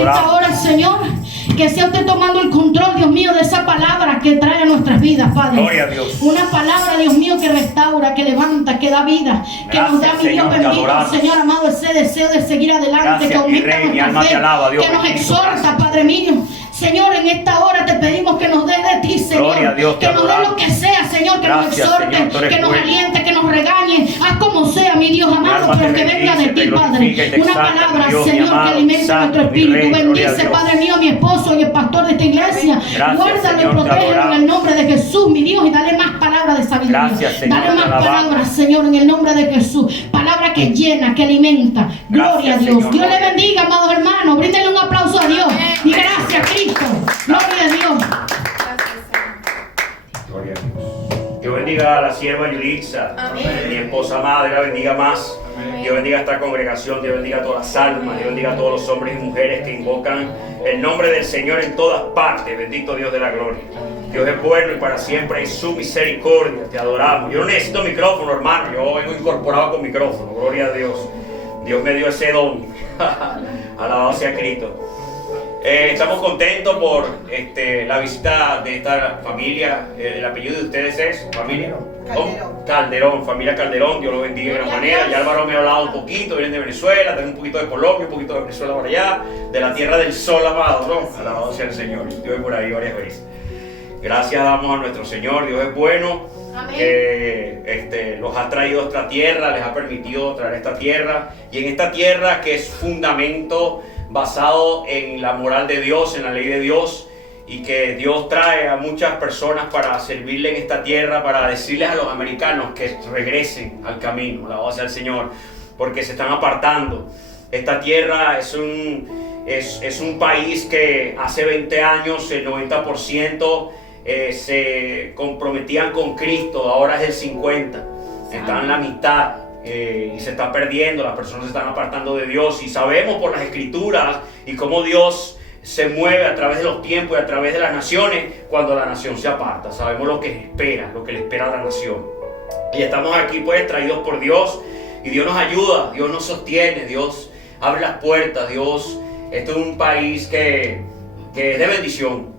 en esta hora, Señor, que sea usted tomando el control, Dios mío, de esa palabra que trae a nuestras vidas, Padre. Gloria a Dios. Una palabra, Dios mío, que restaura, que levanta, que da vida, que nos da, mi Dios bendito, Señor amado, ese deseo de seguir adelante, que aumenta nuestra fe, que nos exhorta, Padre mío. Señor, en esta hora te pedimos que nos des de ti, Señor. Que nos dé lo que sea, Señor, que nos exhorte, que nos aliente, que nos regañe. Haz como sea, mi Dios amado, pero que venga de ti, Padre. Una palabra, Señor, que alimente nuestro espíritu. Bendice, Padre mío, a mi esposo y el pastor de esta iglesia. Guárdalo y protégelo en el nombre de Jesús, mi Dios, y dale más palabras de sabiduría. Dale más palabras, Señor, en el nombre de Jesús. Palabra que llena, que alimenta. Gloria a Dios. Dios le bendiga, amados hermanos. Bríndenle un aplauso a Dios. Y gracias, Cristo. Gloria a Dios. Gloria a Dios. Dios bendiga a la sierva Yulitza, mi esposa madre, la bendiga más. Amén. Dios bendiga a esta congregación, Dios bendiga a todas las almas, Dios bendiga a todos los hombres y mujeres que invocan el nombre del Señor en todas partes. Bendito Dios de la gloria. Dios es bueno y para siempre es su misericordia. Te adoramos. Yo no necesito micrófono, hermano. Yo vengo incorporado con micrófono. Gloria a Dios. Dios me dio ese don. Alabado sea Cristo. Estamos contentos por la visita de esta familia. El apellido de ustedes es familia Calderón, familia Calderón. Dios los bendiga de gran manera. Ya Álvaro me ha hablado un poquito. Vienen de Venezuela, tengo un poquito de Colombia, un poquito de Venezuela por allá, de la tierra del sol amado, ¿no? Alabado sea el Señor. Estuve por ahí varias veces. Gracias damos a nuestro Señor. Dios es bueno. Amén. Que los ha traído a esta tierra, les ha permitido traer a esta tierra, y en esta tierra que es fundamento basado en la moral de Dios, en la ley de Dios, y que Dios trae a muchas personas para servirle en esta tierra, para decirles a los americanos que regresen al camino, alabado sea el Señor, porque se están apartando. Esta tierra es un país que hace 20 años el 90% se comprometían con Cristo, ahora es el 50%, están en la mitad. Y se está perdiendo, las personas se están apartando de Dios, y sabemos por las escrituras y cómo Dios se mueve a través de los tiempos y a través de las naciones cuando la nación se aparta. Sabemos lo que le espera a la nación, y estamos aquí pues traídos por Dios, y Dios nos ayuda, Dios nos sostiene, Dios abre las puertas. Dios, esto es un país que es de bendición,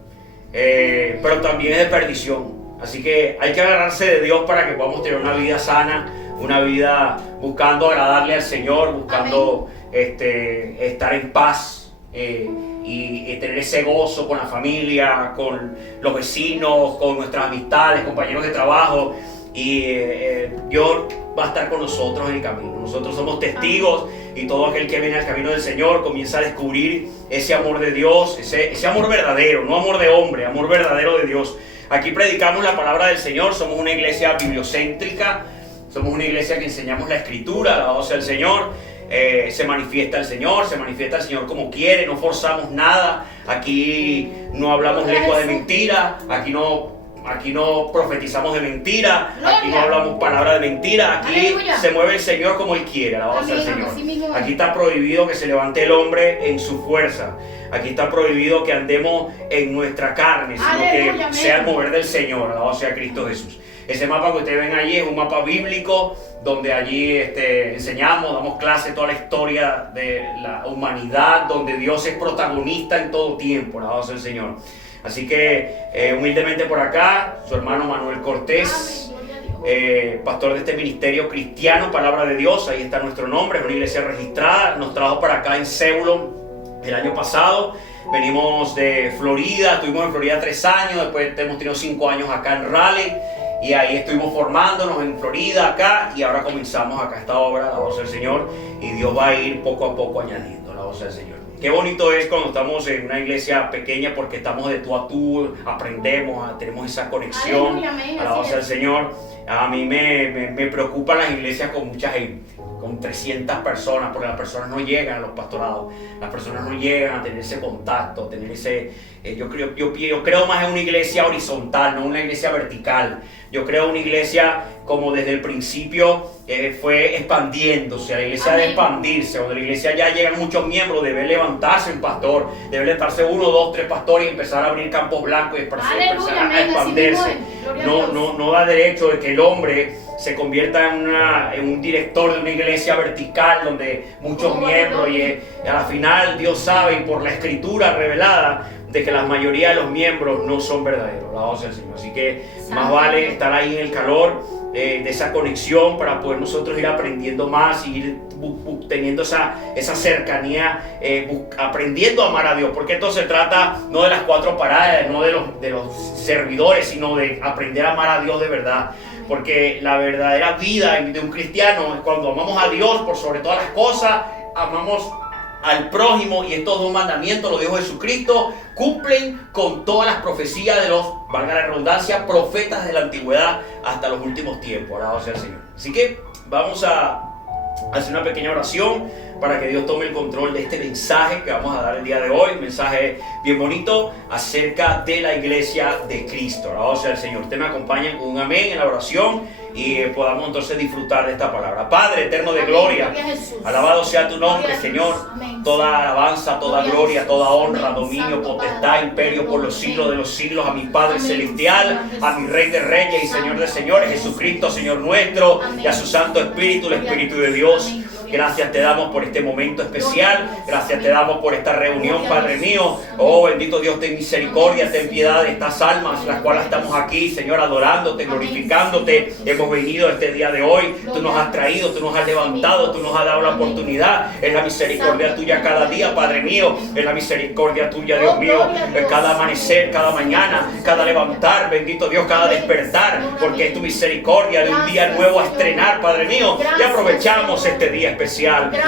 pero también es de perdición, así que hay que agarrarse de Dios para que podamos tener una vida sana, una vida buscando agradarle al Señor, buscando estar en paz y tener ese gozo con la familia, con los vecinos, con nuestras amistades, compañeros de trabajo, y Dios va a estar con nosotros en el camino. Nosotros somos testigos, y todo aquel que viene al camino del Señor comienza a descubrir ese amor de Dios, ese amor verdadero, no amor de hombre, amor verdadero de Dios. Aquí predicamos la palabra del Señor, somos una iglesia bibliocéntrica. Somos una iglesia que enseñamos la Escritura, alabado sea el Señor. Se manifiesta el Señor como quiere, no forzamos nada. Aquí no hablamos lengua de mentira, aquí no profetizamos de mentira, aquí no hablamos palabras de mentira, aquí se mueve el Señor como Él quiere, alabado sea el Señor. Aquí está prohibido que se levante el hombre en su fuerza. Aquí está prohibido que andemos en nuestra carne, sino que sea el mover del Señor, alabado sea Cristo Jesús. Ese mapa que ustedes ven allí es un mapa bíblico, donde allí enseñamos, damos clase toda la historia de la humanidad, donde Dios es protagonista en todo tiempo, alabado sea el Señor. Así que humildemente por acá, su hermano Manuel Cortés, pastor de este ministerio cristiano, Palabra de Dios. Ahí está nuestro nombre, es una iglesia registrada, nos trajo para acá en Zebulon el año pasado. Venimos de Florida, estuvimos en Florida 3 años, después hemos tenido 5 años acá en Raleigh, y ahí estuvimos formándonos en Florida acá, y ahora comenzamos acá esta obra, la voz del Señor, y Dios va a ir poco a poco añadiendo la voz del Señor. Qué bonito es cuando estamos en una iglesia pequeña, porque estamos de tú a tú, aprendemos, tenemos esa conexión a la voz del Señor. A mí me preocupan las iglesias con mucha gente, con 300 personas, porque las personas no llegan a los pastorados, las personas no llegan a tener ese contacto, tener ese... Yo creo más en una iglesia horizontal, no una iglesia vertical. Yo creo una iglesia como desde el principio fue expandiéndose. La iglesia debe expandirse. Cuando la iglesia ya llegan muchos miembros, debe levantarse un pastor, debe levantarse 1, 2, 3 pastores y empezar a abrir campos blancos y empezar a expandirse. no da derecho de que el hombre se convierta en un director de una iglesia vertical donde muchos miembros y a la final Dios sabe, y por la escritura revelada, de que la mayoría de los miembros no son verdaderos. Alabado sea el Señor. Así que más vale estar ahí en el calor de esa conexión para poder nosotros ir aprendiendo más y ir teniendo esa cercanía, aprendiendo a amar a Dios, porque esto se trata no de las cuatro paradas, no de los servidores, sino de aprender a amar a Dios de verdad. Porque la verdadera vida de un cristiano es cuando amamos a Dios por sobre todas las cosas, amamos al prójimo, y estos dos mandamientos, los dijo Jesucristo, cumplen con todas las profecías de los, valga la redundancia, profetas de la antigüedad hasta los últimos tiempos. Alabado sea el Señor. Así que vamos a hacer una pequeña oración para que Dios tome el control de este mensaje que vamos a dar el día de hoy. Un mensaje bien bonito acerca de la iglesia de Cristo. Alabado sea el Señor. Usted me acompaña con un amén en la oración y podamos entonces disfrutar de esta palabra. Padre eterno de gloria, alabado sea tu nombre, Señor. Toda alabanza, toda gloria, toda honra, dominio, potestad, imperio por los siglos de los siglos a mi Padre celestial, a mi Rey de reyes y Señor de señores, Jesucristo, Señor nuestro, y a su Santo Espíritu, el Espíritu de Dios. Gracias te damos por este momento especial. Gracias te damos por esta reunión, Padre mío. Oh, bendito Dios, ten misericordia, ten piedad de estas almas, las cuales estamos aquí, Señor, adorándote, glorificándote. Hemos venido este día de hoy. Tú nos has traído, tú nos has levantado, tú nos has dado la oportunidad. Es la misericordia tuya cada día, Padre mío. Es la misericordia tuya, Dios mío. Cada amanecer, cada mañana, cada levantar, bendito Dios, cada despertar, porque es tu misericordia de un día nuevo a estrenar, Padre mío. Y aprovechamos este día especial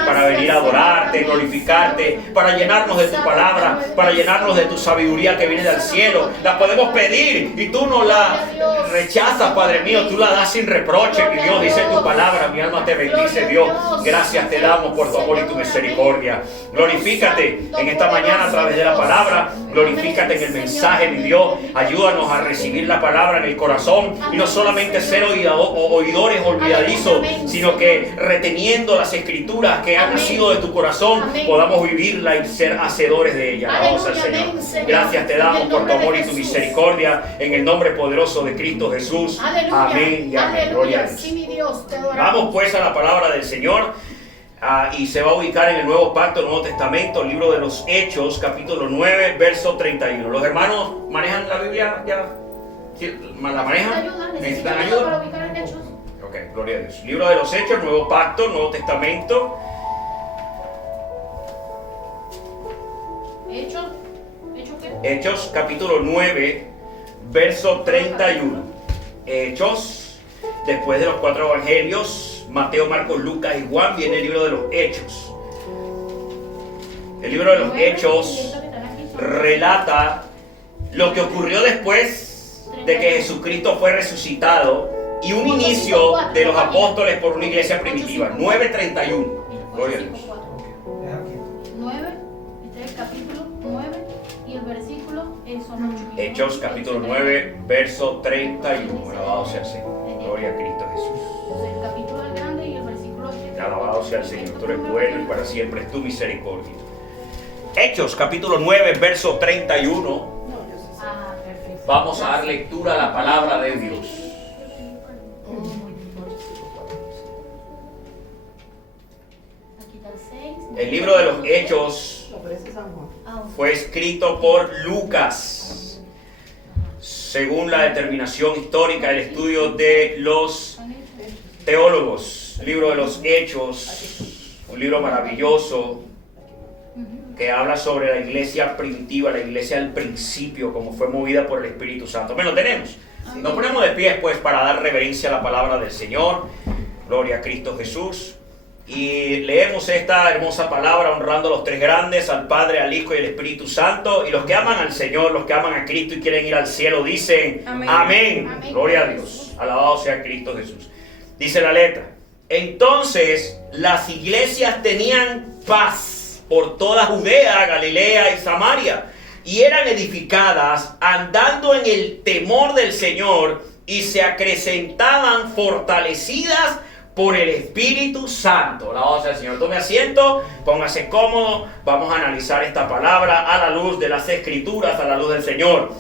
para venir a adorarte, glorificarte, para llenarnos de tu palabra, para llenarnos de tu sabiduría que viene del cielo. La podemos pedir y tú no la rechazas, Padre mío. Tú la das sin reproche, mi Dios. Dice tu palabra, mi alma te bendice, Dios. Gracias te damos por tu amor y tu misericordia. Glorifícate en esta mañana a través de la palabra. Glorifícate en el mensaje, mi Dios. Ayúdanos a recibir la palabra en el corazón y no solamente ser oidores olvidadizos, sino que reteniendo las escrituras que han nacido de tu corazón, podamos vivirla y ser hacedores de ella. Alabado al Señor. Gracias te damos por tu amor y tu misericordia en el nombre poderoso de Cristo Jesús. Amén y amén. Gloria a Dios. Vamos pues a la palabra del Señor. Y se va a ubicar en el Nuevo Pacto, el Nuevo Testamento, el libro de los Hechos, capítulo 9, verso 31. ¿Los hermanos manejan la Biblia ya? ¿La manejan? ¿Necesitan ayuda? Ok, gloria a Dios. Libro de los Hechos, Nuevo Pacto, Nuevo Testamento. ¿Hechos qué? Hechos, capítulo 9, verso 31. Hechos, después de los 4 evangelios, Mateo, Marcos, Lucas y Juan, viene el libro de los Hechos. El libro de los Hechos relata lo que ocurrió después de que Jesucristo fue resucitado y un inicio de los apóstoles por una iglesia primitiva. 9:31. Gloria a Dios. 9, este es el capítulo 9 y el versículo son 8. Hechos capítulo 9, verso 31. Alabado sea el Señor. Gloria a Cristo Jesús. El capítulo es grande y el versículo es... Alabado sea el Señor. Tú eres bueno y para siempre es tu misericordia. Hechos capítulo 9, verso 31. Vamos a dar lectura a la palabra de Dios. El libro de los Hechos fue escrito por Lucas, según la determinación histórica del estudio de los teólogos. El libro de los Hechos, un libro maravilloso que habla sobre la iglesia primitiva, la iglesia del principio, como fue movida por el Espíritu Santo. Bueno, lo tenemos. Nos ponemos de pie pues para dar reverencia a la palabra del Señor. Gloria a Cristo Jesús. Y leemos esta hermosa palabra honrando a los tres grandes, al Padre, al Hijo y al Espíritu Santo. Y los que aman al Señor, los que aman a Cristo y quieren ir al cielo, dicen amén. Amén. Amén. Gloria a Dios. Alabado sea Cristo Jesús. Dice la letra: entonces las iglesias tenían paz por toda Judea, Galilea y Samaria, y eran edificadas andando en el temor del Señor, y se acrecentaban fortalecidas por el Espíritu Santo. Alabado sea el Señor. Tome asiento, póngase cómodo. Vamos a analizar esta palabra a la luz de las Escrituras, a la luz del Señor.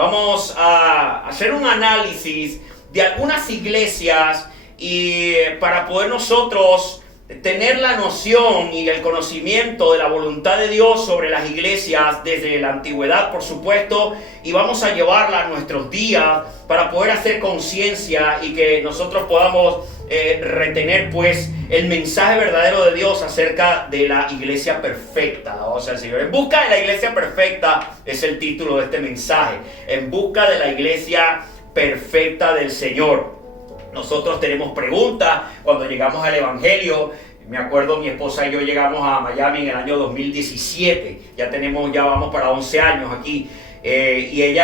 vamos a hacer un análisis de algunas iglesias y para poder nosotros tener la noción y el conocimiento de la voluntad de Dios sobre las iglesias desde la antigüedad, por supuesto, y vamos a llevarla a nuestros días para poder hacer conciencia y que nosotros podamos retener pues el mensaje verdadero de Dios acerca de la iglesia perfecta. O sea, el Señor, en busca de la iglesia perfecta es el título de este mensaje, en busca de la iglesia perfecta del Señor. Nosotros tenemos preguntas cuando llegamos al Evangelio. Me acuerdo, mi esposa y yo llegamos a Miami en el año 2017. Ya vamos para 11 años aquí. Y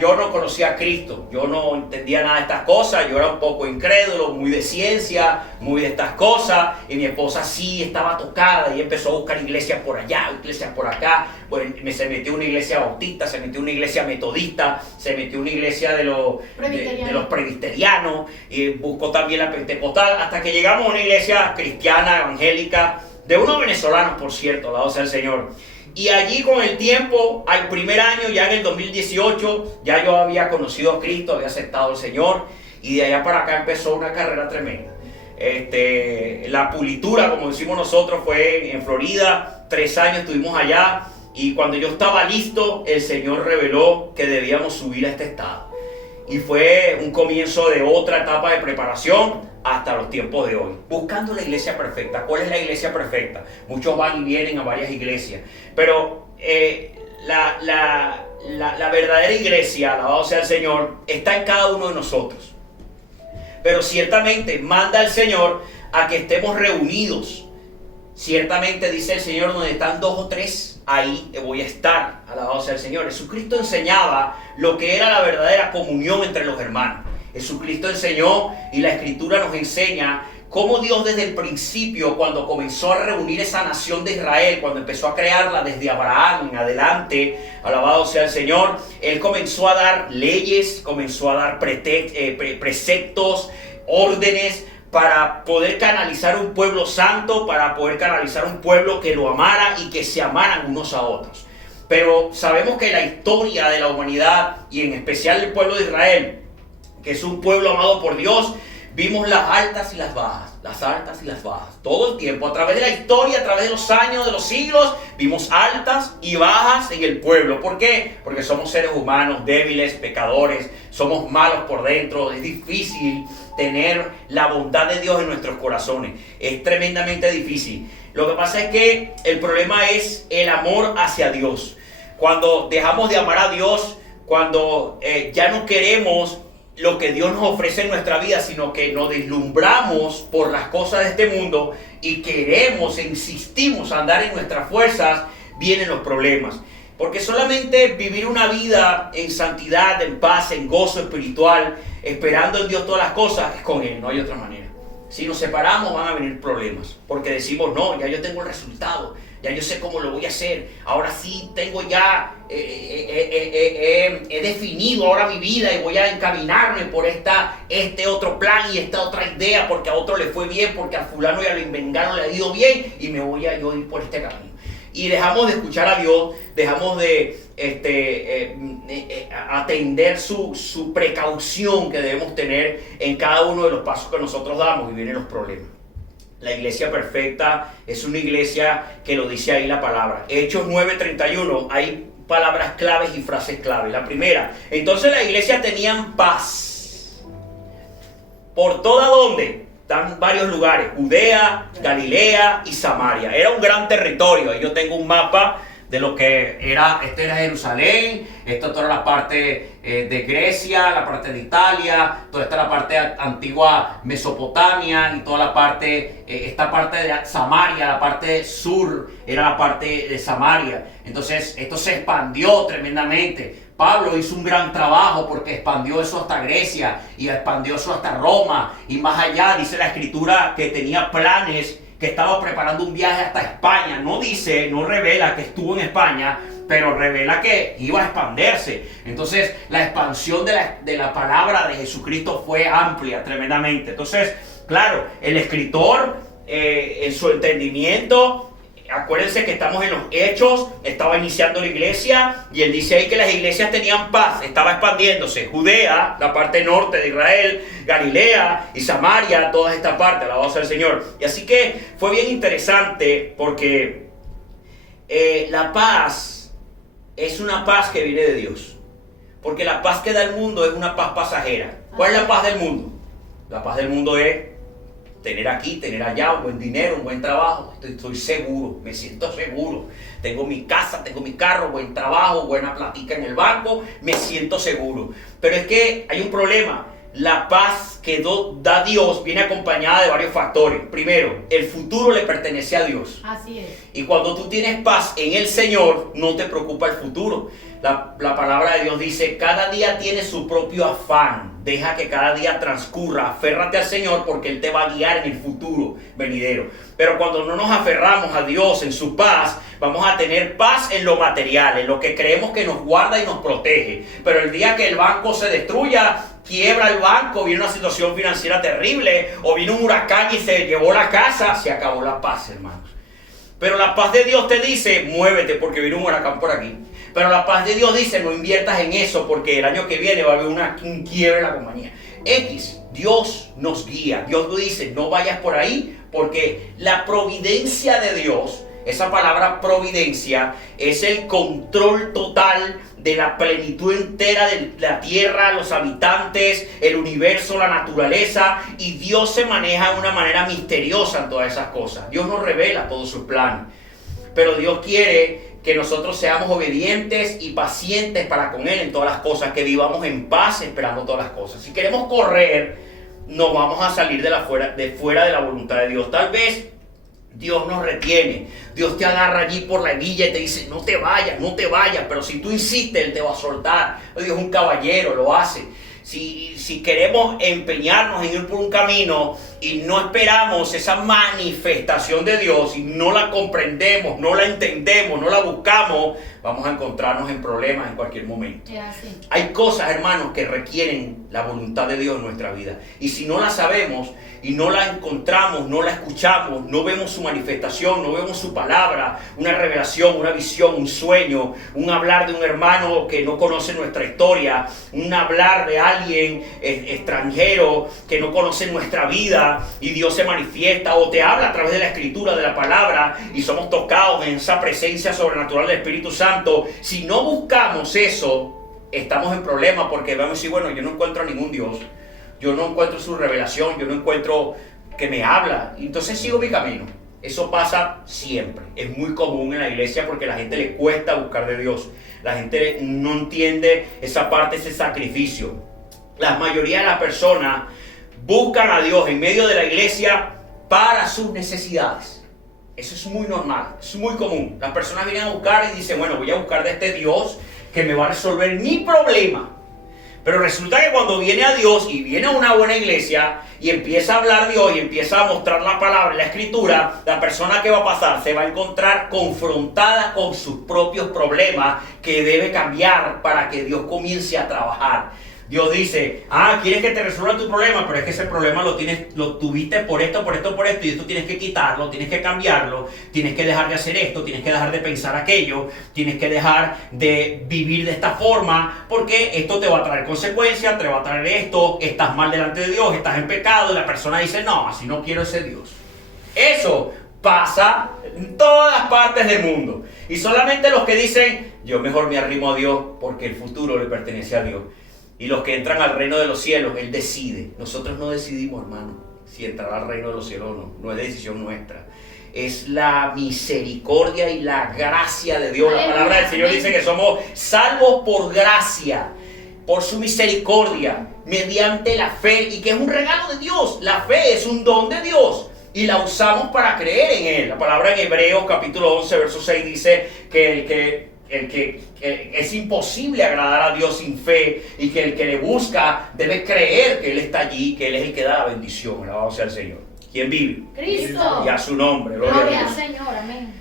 yo no conocía a Cristo, yo no entendía nada de estas cosas, yo era un poco incrédulo, muy de ciencia, muy de estas cosas, y mi esposa sí estaba tocada y empezó a buscar iglesias por allá, iglesias por acá. Pues se metió una iglesia bautista, se metió una iglesia metodista, se metió una iglesia de los presbiterianos, y buscó también la pentecostal, hasta que llegamos a una iglesia cristiana, evangélica, de unos venezolanos, por cierto, alabado sea el Señor. Y allí con el tiempo, al primer año, ya en el 2018, ya yo había conocido a Cristo, había aceptado al Señor, y de allá para acá empezó una carrera tremenda. La pulitura, como decimos nosotros, fue en Florida. 3 años estuvimos allá, y cuando yo estaba listo, el Señor reveló que debíamos subir a este estado. Y fue un comienzo de otra etapa de preparación hasta los tiempos de hoy, buscando la iglesia perfecta. ¿Cuál es la iglesia perfecta? Muchos van y vienen a varias iglesias, pero la verdadera iglesia, alabado sea el Señor, está en cada uno de nosotros. Pero ciertamente manda el Señor a que estemos reunidos. Ciertamente dice el Señor, donde están 2 o 3, ahí voy a estar. Alabado sea el Señor. Jesucristo enseñaba lo que era la verdadera comunión entre los hermanos. Jesucristo enseñó, y la Escritura nos enseña cómo Dios desde el principio, cuando comenzó a reunir esa nación de Israel, cuando empezó a crearla desde Abraham en adelante, alabado sea el Señor, Él comenzó a dar leyes, comenzó a dar preceptos, órdenes, para poder canalizar un pueblo santo, para poder canalizar un pueblo que lo amara y que se amaran unos a otros. Pero sabemos que la historia de la humanidad, y en especial el pueblo de Israel, que es un pueblo amado por Dios, vimos las altas y las bajas, las altas y las bajas, todo el tiempo, a través de la historia, a través de los años, de los siglos, vimos altas y bajas en el pueblo. ¿Por qué? Porque somos seres humanos, débiles, pecadores, somos malos por dentro, es difícil tener la bondad de Dios en nuestros corazones, es tremendamente difícil. Lo que pasa es que el problema es el amor hacia Dios. Cuando dejamos de amar a Dios, cuando ya no queremos lo que Dios nos ofrece en nuestra vida, sino que nos deslumbramos por las cosas de este mundo y queremos e insistimos a andar en nuestras fuerzas, vienen los problemas. Porque solamente vivir una vida en santidad, en paz, en gozo espiritual, esperando en Dios todas las cosas, es con Él, no hay otra manera. Si nos separamos van a venir problemas, porque decimos, no, ya yo tengo el resultado, ya yo sé cómo lo voy a hacer, ahora sí tengo ya, he definido ahora mi vida y voy a encaminarme por este otro plan y esta otra idea, porque a otro le fue bien, porque a fulano y a lo inventaron le ha ido bien, y me voy a yo ir por este camino. Y dejamos de escuchar a Dios, dejamos de atender su precaución que debemos tener en cada uno de los pasos que nosotros damos, y vienen los problemas. La iglesia perfecta es una iglesia que lo dice ahí la palabra. Hechos 9:31, hay palabras claves y frases claves. La primera, entonces la iglesia tenían paz. ¿Por toda dónde? Están varios lugares, Judea, Galilea y Samaria. Era un gran territorio. Yo tengo un mapa de lo que era, este era Jerusalén, esto toda la parte de Grecia, la parte de Italia, toda esta la parte antigua Mesopotamia, y toda la parte, esta parte de Samaria, la parte sur era la parte de Samaria. Entonces esto se expandió tremendamente. Pablo hizo un gran trabajo porque expandió eso hasta Grecia y expandió eso hasta Roma y más allá. Dice la Escritura que tenía planes, que estaba preparando un viaje hasta España. No dice, no revela que estuvo en España, pero revela que iba a expandirse. Entonces la expansión de la palabra de Jesucristo fue amplia, tremendamente. Entonces, claro, el escritor en su entendimiento Acuérdense que estamos en los Hechos, estaba iniciando la iglesia y él dice ahí que las iglesias tenían paz, estaba expandiéndose. Judea, la parte norte de Israel, Galilea y Samaria, toda esta parte, alabado sea el Señor. Y así que fue bien interesante porque la paz es una paz que viene de Dios. Porque la paz que da el mundo es una paz pasajera. ¿Cuál es la paz del mundo? La paz del mundo es tener aquí, tener allá, un buen dinero, un buen trabajo. Estoy seguro, me siento seguro. Tengo mi casa, tengo mi carro, buen trabajo, buena platica en el banco, me siento seguro. Pero es que hay un problema. La paz que da Dios viene acompañada de varios factores. Primero, el futuro le pertenece a Dios. Así es. Y cuando tú tienes paz en el Señor, no te preocupa el futuro. La palabra de Dios dice, cada día tiene su propio afán. Deja que cada día transcurra. Aférrate al Señor porque Él te va a guiar en el futuro venidero. Pero cuando no nos aferramos a Dios en su paz, vamos a tener paz en lo material, en lo que creemos que nos guarda y nos protege. Pero el día que el banco se destruya, quiebra el banco, viene una situación financiera terrible, o viene un huracán y se llevó la casa, se acabó la paz, hermanos. Pero la paz de Dios te dice, muévete porque viene un huracán por aquí. Pero la paz de Dios dice, no inviertas en eso porque el año que viene va a haber un quiebre en la compañía. Dios nos guía. Dios nos dice, no vayas por ahí porque la providencia de Dios, esa palabra providencia, es el control total de la plenitud entera de la tierra, los habitantes, el universo, la naturaleza. Y Dios se maneja de una manera misteriosa en todas esas cosas. Dios nos revela todos sus planes. Pero Dios quiere que nosotros seamos obedientes y pacientes para con Él en todas las cosas, que vivamos en paz esperando todas las cosas. Si queremos correr, no vamos a salir de fuera de la voluntad de Dios. Tal vez Dios nos retiene, Dios te agarra allí por la hebilla y te dice, no te vayas, pero si tú insistes, Él te va a soltar. Dios es un caballero, lo hace. Si queremos empeñarnos en ir por un camino y no esperamos esa manifestación de Dios y no la comprendemos, no la entendemos, no la buscamos, vamos a encontrarnos en problemas en cualquier momento. Hay cosas, hermanos, que requieren la voluntad de Dios en nuestra vida. Y si no la sabemos y no la encontramos, no la escuchamos, no vemos su manifestación, no vemos su palabra, una revelación, una visión, un sueño, un hablar de un hermano que no conoce nuestra historia, un hablar de alguien extranjero que no conoce nuestra vida, y Dios se manifiesta o te habla a través de la escritura, de la palabra, y somos tocados en esa presencia sobrenatural del Espíritu Santo. Si no buscamos eso, estamos en problemas porque vamos a decir, bueno, yo no encuentro a ningún Dios, yo no encuentro su revelación, yo no encuentro que me habla, entonces sigo mi camino. Eso pasa siempre, es muy común en la iglesia porque a la gente le cuesta buscar de Dios. La gente no entiende esa parte, ese sacrificio. La mayoría de las personas buscan a Dios en medio de la iglesia para sus necesidades. Eso es muy normal, es muy común. Las personas vienen a buscar y dicen, bueno, voy a buscar de este Dios que me va a resolver mi problema. Pero resulta que cuando viene a Dios y viene a una buena iglesia y empieza a hablar de Dios y empieza a mostrar la palabra, la escritura, la persona que va a pasar se va a encontrar confrontada con sus propios problemas que debe cambiar para que Dios comience a trabajar. Dios dice, quieres que te resuelva tu problema, pero es que ese problema lo tuviste por esto, y esto tienes que quitarlo, tienes que cambiarlo, tienes que dejar de hacer esto, tienes que dejar de pensar aquello, tienes que dejar de vivir de esta forma, porque esto te va a traer consecuencias, te va a traer esto, estás mal delante de Dios, estás en pecado, y la persona dice, no, así no quiero ese Dios. Eso pasa en todas partes del mundo. Y solamente los que dicen, yo mejor me arrimo a Dios porque el futuro le pertenece a Dios. Y los que entran al reino de los cielos, Él decide. Nosotros no decidimos, hermano, si entrar al reino de los cielos o no. No es decisión nuestra. Es la misericordia y la gracia de Dios. La palabra del Señor dice que somos salvos por gracia, por su misericordia, mediante la fe, y que es un regalo de Dios. La fe es un don de Dios y la usamos para creer en Él. La palabra en Hebreos capítulo 11, verso 6 dice que es imposible agradar a Dios sin fe, y que el que le busca debe creer que Él está allí, que Él es el que da la bendición. Alabado sea el Señor. ¿Quién vive? Cristo. Y a su nombre. Gloria al Señor. Amén.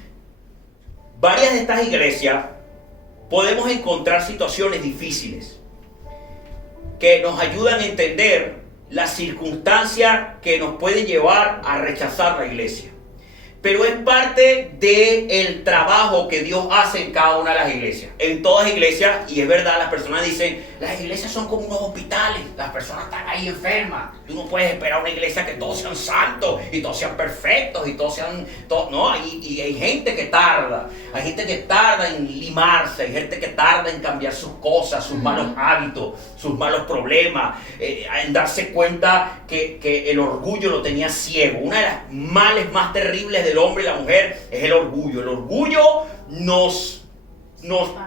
Varias de estas iglesias podemos encontrar situaciones difíciles que nos ayudan a entender las circunstancias que nos pueden llevar a rechazar la iglesia. pero es parte del trabajo que Dios hace en cada una de las iglesias. En todas iglesias, y es verdad, las personas dicen, las iglesias son como unos hospitales, las personas están ahí enfermas. Tú no puedes esperar una iglesia que todos sean santos, y todos sean perfectos, y todos sean... no, y hay gente que tarda, hay gente que tarda en limarse, hay gente que tarda en cambiar sus cosas, sus malos hábitos, sus malos problemas, en darse cuenta que el orgullo lo tenía ciego. Una de las males más terribles del hombre y la mujer es el orgullo. El orgullo nos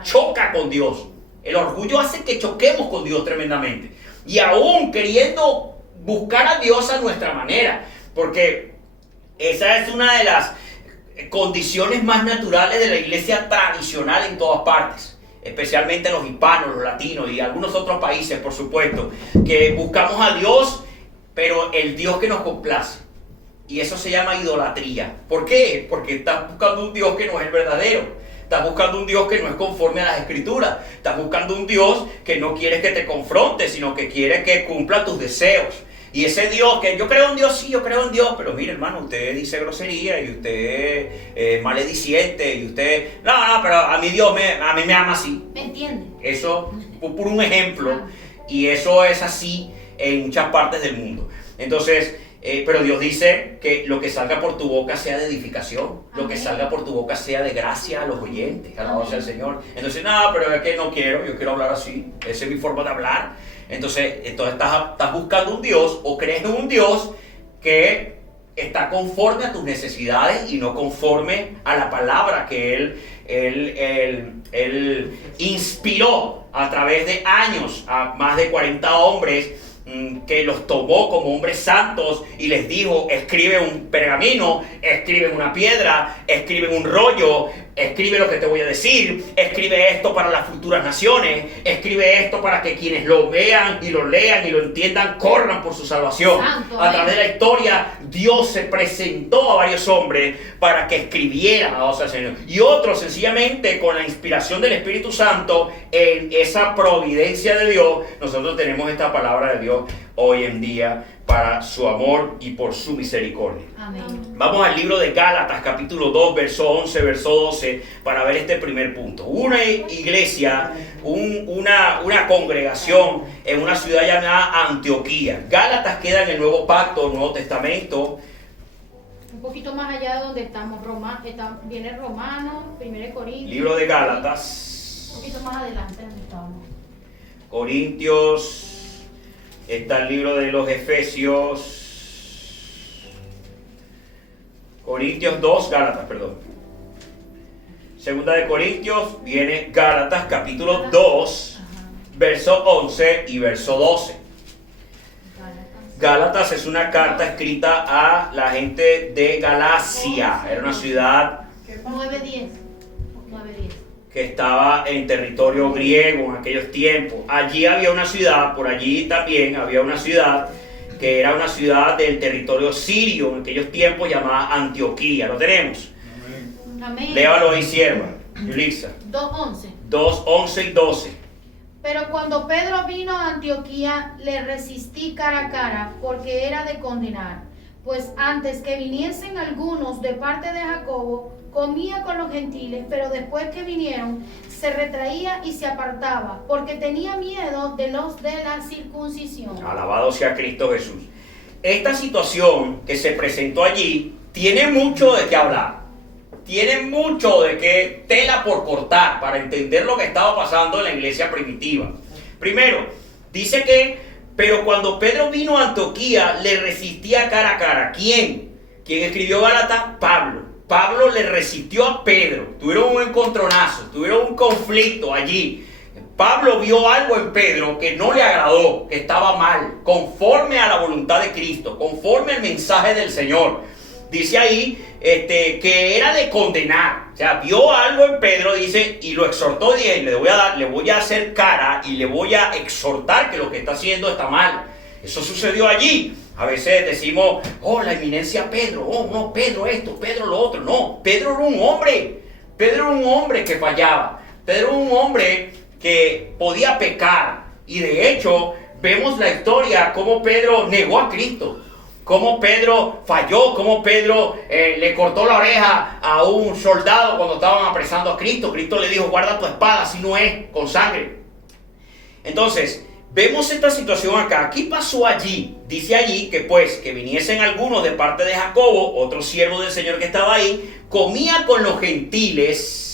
choca con Dios. El orgullo hace que choquemos con Dios tremendamente. Y aún queriendo buscar a Dios a nuestra manera. Porque esa es una de las condiciones más naturales de la iglesia tradicional en todas partes. Especialmente los hispanos, los latinos y algunos otros países, por supuesto. Que buscamos a Dios, pero el Dios que nos complace. Y eso se llama idolatría. ¿Por qué? Porque estás buscando un Dios que no es el verdadero. Estás buscando un Dios que no es conforme a las Escrituras. Estás buscando un Dios que no quiere que te confronte, sino que quiere que cumpla tus deseos. Y ese Dios, que yo creo en Dios, sí, yo creo en Dios, pero mire, hermano, usted dice grosería y usted es malediciente y usted... No, pero a mí Dios a mí me ama así. ¿Me entiende? Eso, por un ejemplo, y eso es así en muchas partes del mundo. Entonces... pero Dios dice que lo que salga por tu boca sea de edificación. Lo que salga por tu boca sea de gracia a los oyentes. Alabado sea el Señor. Entonces, no, pero es que no quiero, yo quiero hablar así. Esa es mi forma de hablar. Entonces estás buscando un Dios o crees en un Dios que está conforme a tus necesidades y no conforme a la palabra que Él inspiró a través de años a más de 40 hombres, que los tomó como hombres santos y les dijo: escribe un pergamino, escribe en una piedra, escribe en un rollo, escribe lo que te voy a decir, escribe esto para las futuras naciones, escribe esto para que quienes lo vean y lo lean y lo entiendan corran por su salvación. Santo, a través de la historia, Dios se presentó a varios hombres para que escribieran a al Señor, y otros sencillamente con la inspiración del Espíritu Santo, en esa providencia de Dios, nosotros tenemos esta palabra de Dios hoy en día para su amor y por su misericordia. Amén. Vamos al libro de Gálatas, capítulo 2, verso 11, verso 12, para ver este primer punto. Una iglesia, una congregación en una ciudad llamada Antioquía. Gálatas queda en el Nuevo Pacto, Nuevo Testamento. Un poquito más allá de donde estamos, viene Romanos, 1 Corintios. Libro de Gálatas. Un poquito más adelante donde estamos. Corintios. Está el libro de los Efesios. Corintios 2, Gálatas, perdón. Segunda de Corintios, viene Gálatas, capítulo 2, verso 11 y verso 12. Gálatas es una carta escrita a la gente de Galacia. Era una ciudad 9:10. que estaba en territorio griego en aquellos tiempos. Allí había una ciudad, por allí también había una ciudad que era una ciudad del territorio sirio en aquellos tiempos, llamada Antioquía. ¿Lo tenemos? Amén. Léalo ahí, sierva, Yulitza. 2:11. 2, 11 y 12. Pero cuando Pedro vino a Antioquía, le resistí cara a cara, porque era de condenar. Pues antes que viniesen algunos de parte de Jacobo, comía con los gentiles, pero después que vinieron, se retraía y se apartaba, porque tenía miedo de los de la circuncisión. Alabado sea Cristo Jesús. Esta situación que se presentó allí tiene mucho de qué hablar. Tiene mucho de qué tela por cortar para entender lo que estaba pasando en la iglesia primitiva. Primero, dice que, pero cuando Pedro vino a Antioquía, le resistía cara a cara. ¿Quién? ¿Quién escribió Gálatas? Pablo. Pablo le resistió a Pedro. Tuvieron un encontronazo, tuvieron un conflicto allí. Pablo vio algo en Pedro que no le agradó, que estaba mal, conforme a la voluntad de Cristo, conforme al mensaje del Señor. Dice ahí que era de condenar. O sea, vio algo en Pedro, dice, y lo exhortó, y le voy a hacer cara y le voy a exhortar que lo que está haciendo está mal. Eso sucedió allí. A veces decimos, oh, la eminencia Pedro, oh, no, Pedro esto, Pedro lo otro. No, Pedro era un hombre. Pedro era un hombre que fallaba. Pedro era un hombre que podía pecar. Y de hecho, vemos la historia cómo Pedro negó a Cristo. cómo Pedro falló, cómo Pedro le cortó la oreja a un soldado cuando estaban apresando a Cristo. Cristo le dijo, guarda tu espada, así no es, con sangre. Entonces, vemos esta situación acá. ¿Qué pasó allí? Dice allí que pues que viniesen algunos de parte de Jacobo, otro siervo del Señor que estaba ahí, comía con los gentiles.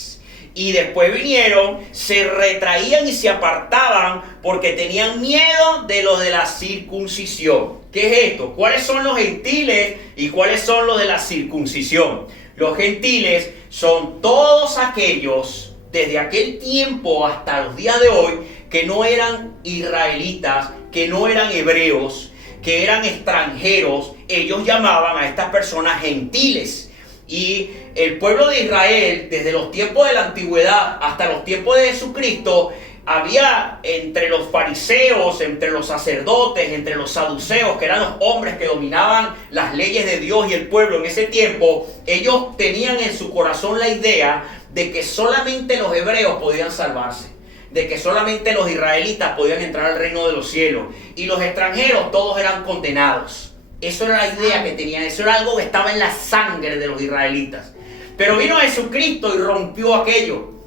Y después vinieron, se retraían y se apartaban porque tenían miedo de los de la circuncisión. ¿Qué es esto? ¿Cuáles son los gentiles y cuáles son los de la circuncisión? Los gentiles son todos aquellos, desde aquel tiempo hasta los días de hoy, que no eran israelitas, que no eran hebreos, que eran extranjeros. Ellos llamaban a estas personas gentiles. Y el pueblo de Israel, desde los tiempos de la antigüedad hasta los tiempos de Jesucristo, había entre los fariseos, entre los sacerdotes, entre los saduceos, que eran los hombres que dominaban las leyes de Dios y el pueblo en ese tiempo, ellos tenían en su corazón la idea de que solamente los hebreos podían salvarse, de que solamente los israelitas podían entrar al reino de los cielos, y los extranjeros todos eran condenados. Eso era la idea que tenían, eso era algo que estaba en la sangre de los israelitas. Pero vino Jesucristo y rompió aquello.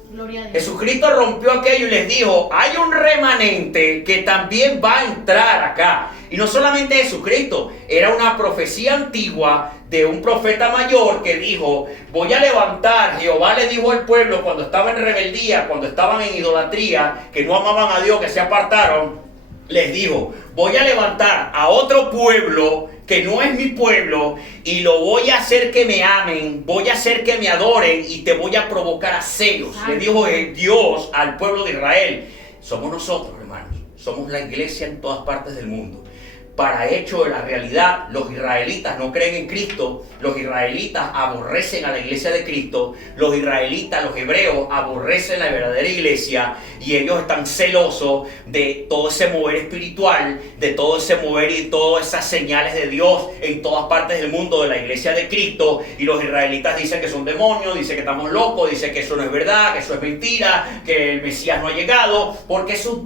Jesucristo rompió aquello y les dijo, hay un remanente que también va a entrar acá. Y no solamente Jesucristo, era una profecía antigua de un profeta mayor que dijo, voy a levantar, Jehová le dijo al pueblo cuando estaba en rebeldía, cuando estaban en idolatría, que no amaban a Dios, que se apartaron, les dijo, voy a levantar a otro pueblo que no es mi pueblo y lo voy a hacer que me amen, voy a hacer que me adoren y te voy a provocar a celos. Le dijo Dios al pueblo de Israel. Somos nosotros, hermanos, somos la iglesia en todas partes del mundo. Para hecho de la realidad, los israelitas no creen en Cristo, los israelitas aborrecen a la iglesia de Cristo, los israelitas, los hebreos aborrecen la verdadera iglesia y ellos están celosos de todo ese mover espiritual, de todo ese mover y todas esas señales de Dios en todas partes del mundo de la iglesia de Cristo, y los israelitas dicen que son demonios, dicen que estamos locos, dicen que eso no es verdad, que eso es mentira, que el Mesías no ha llegado, porque sus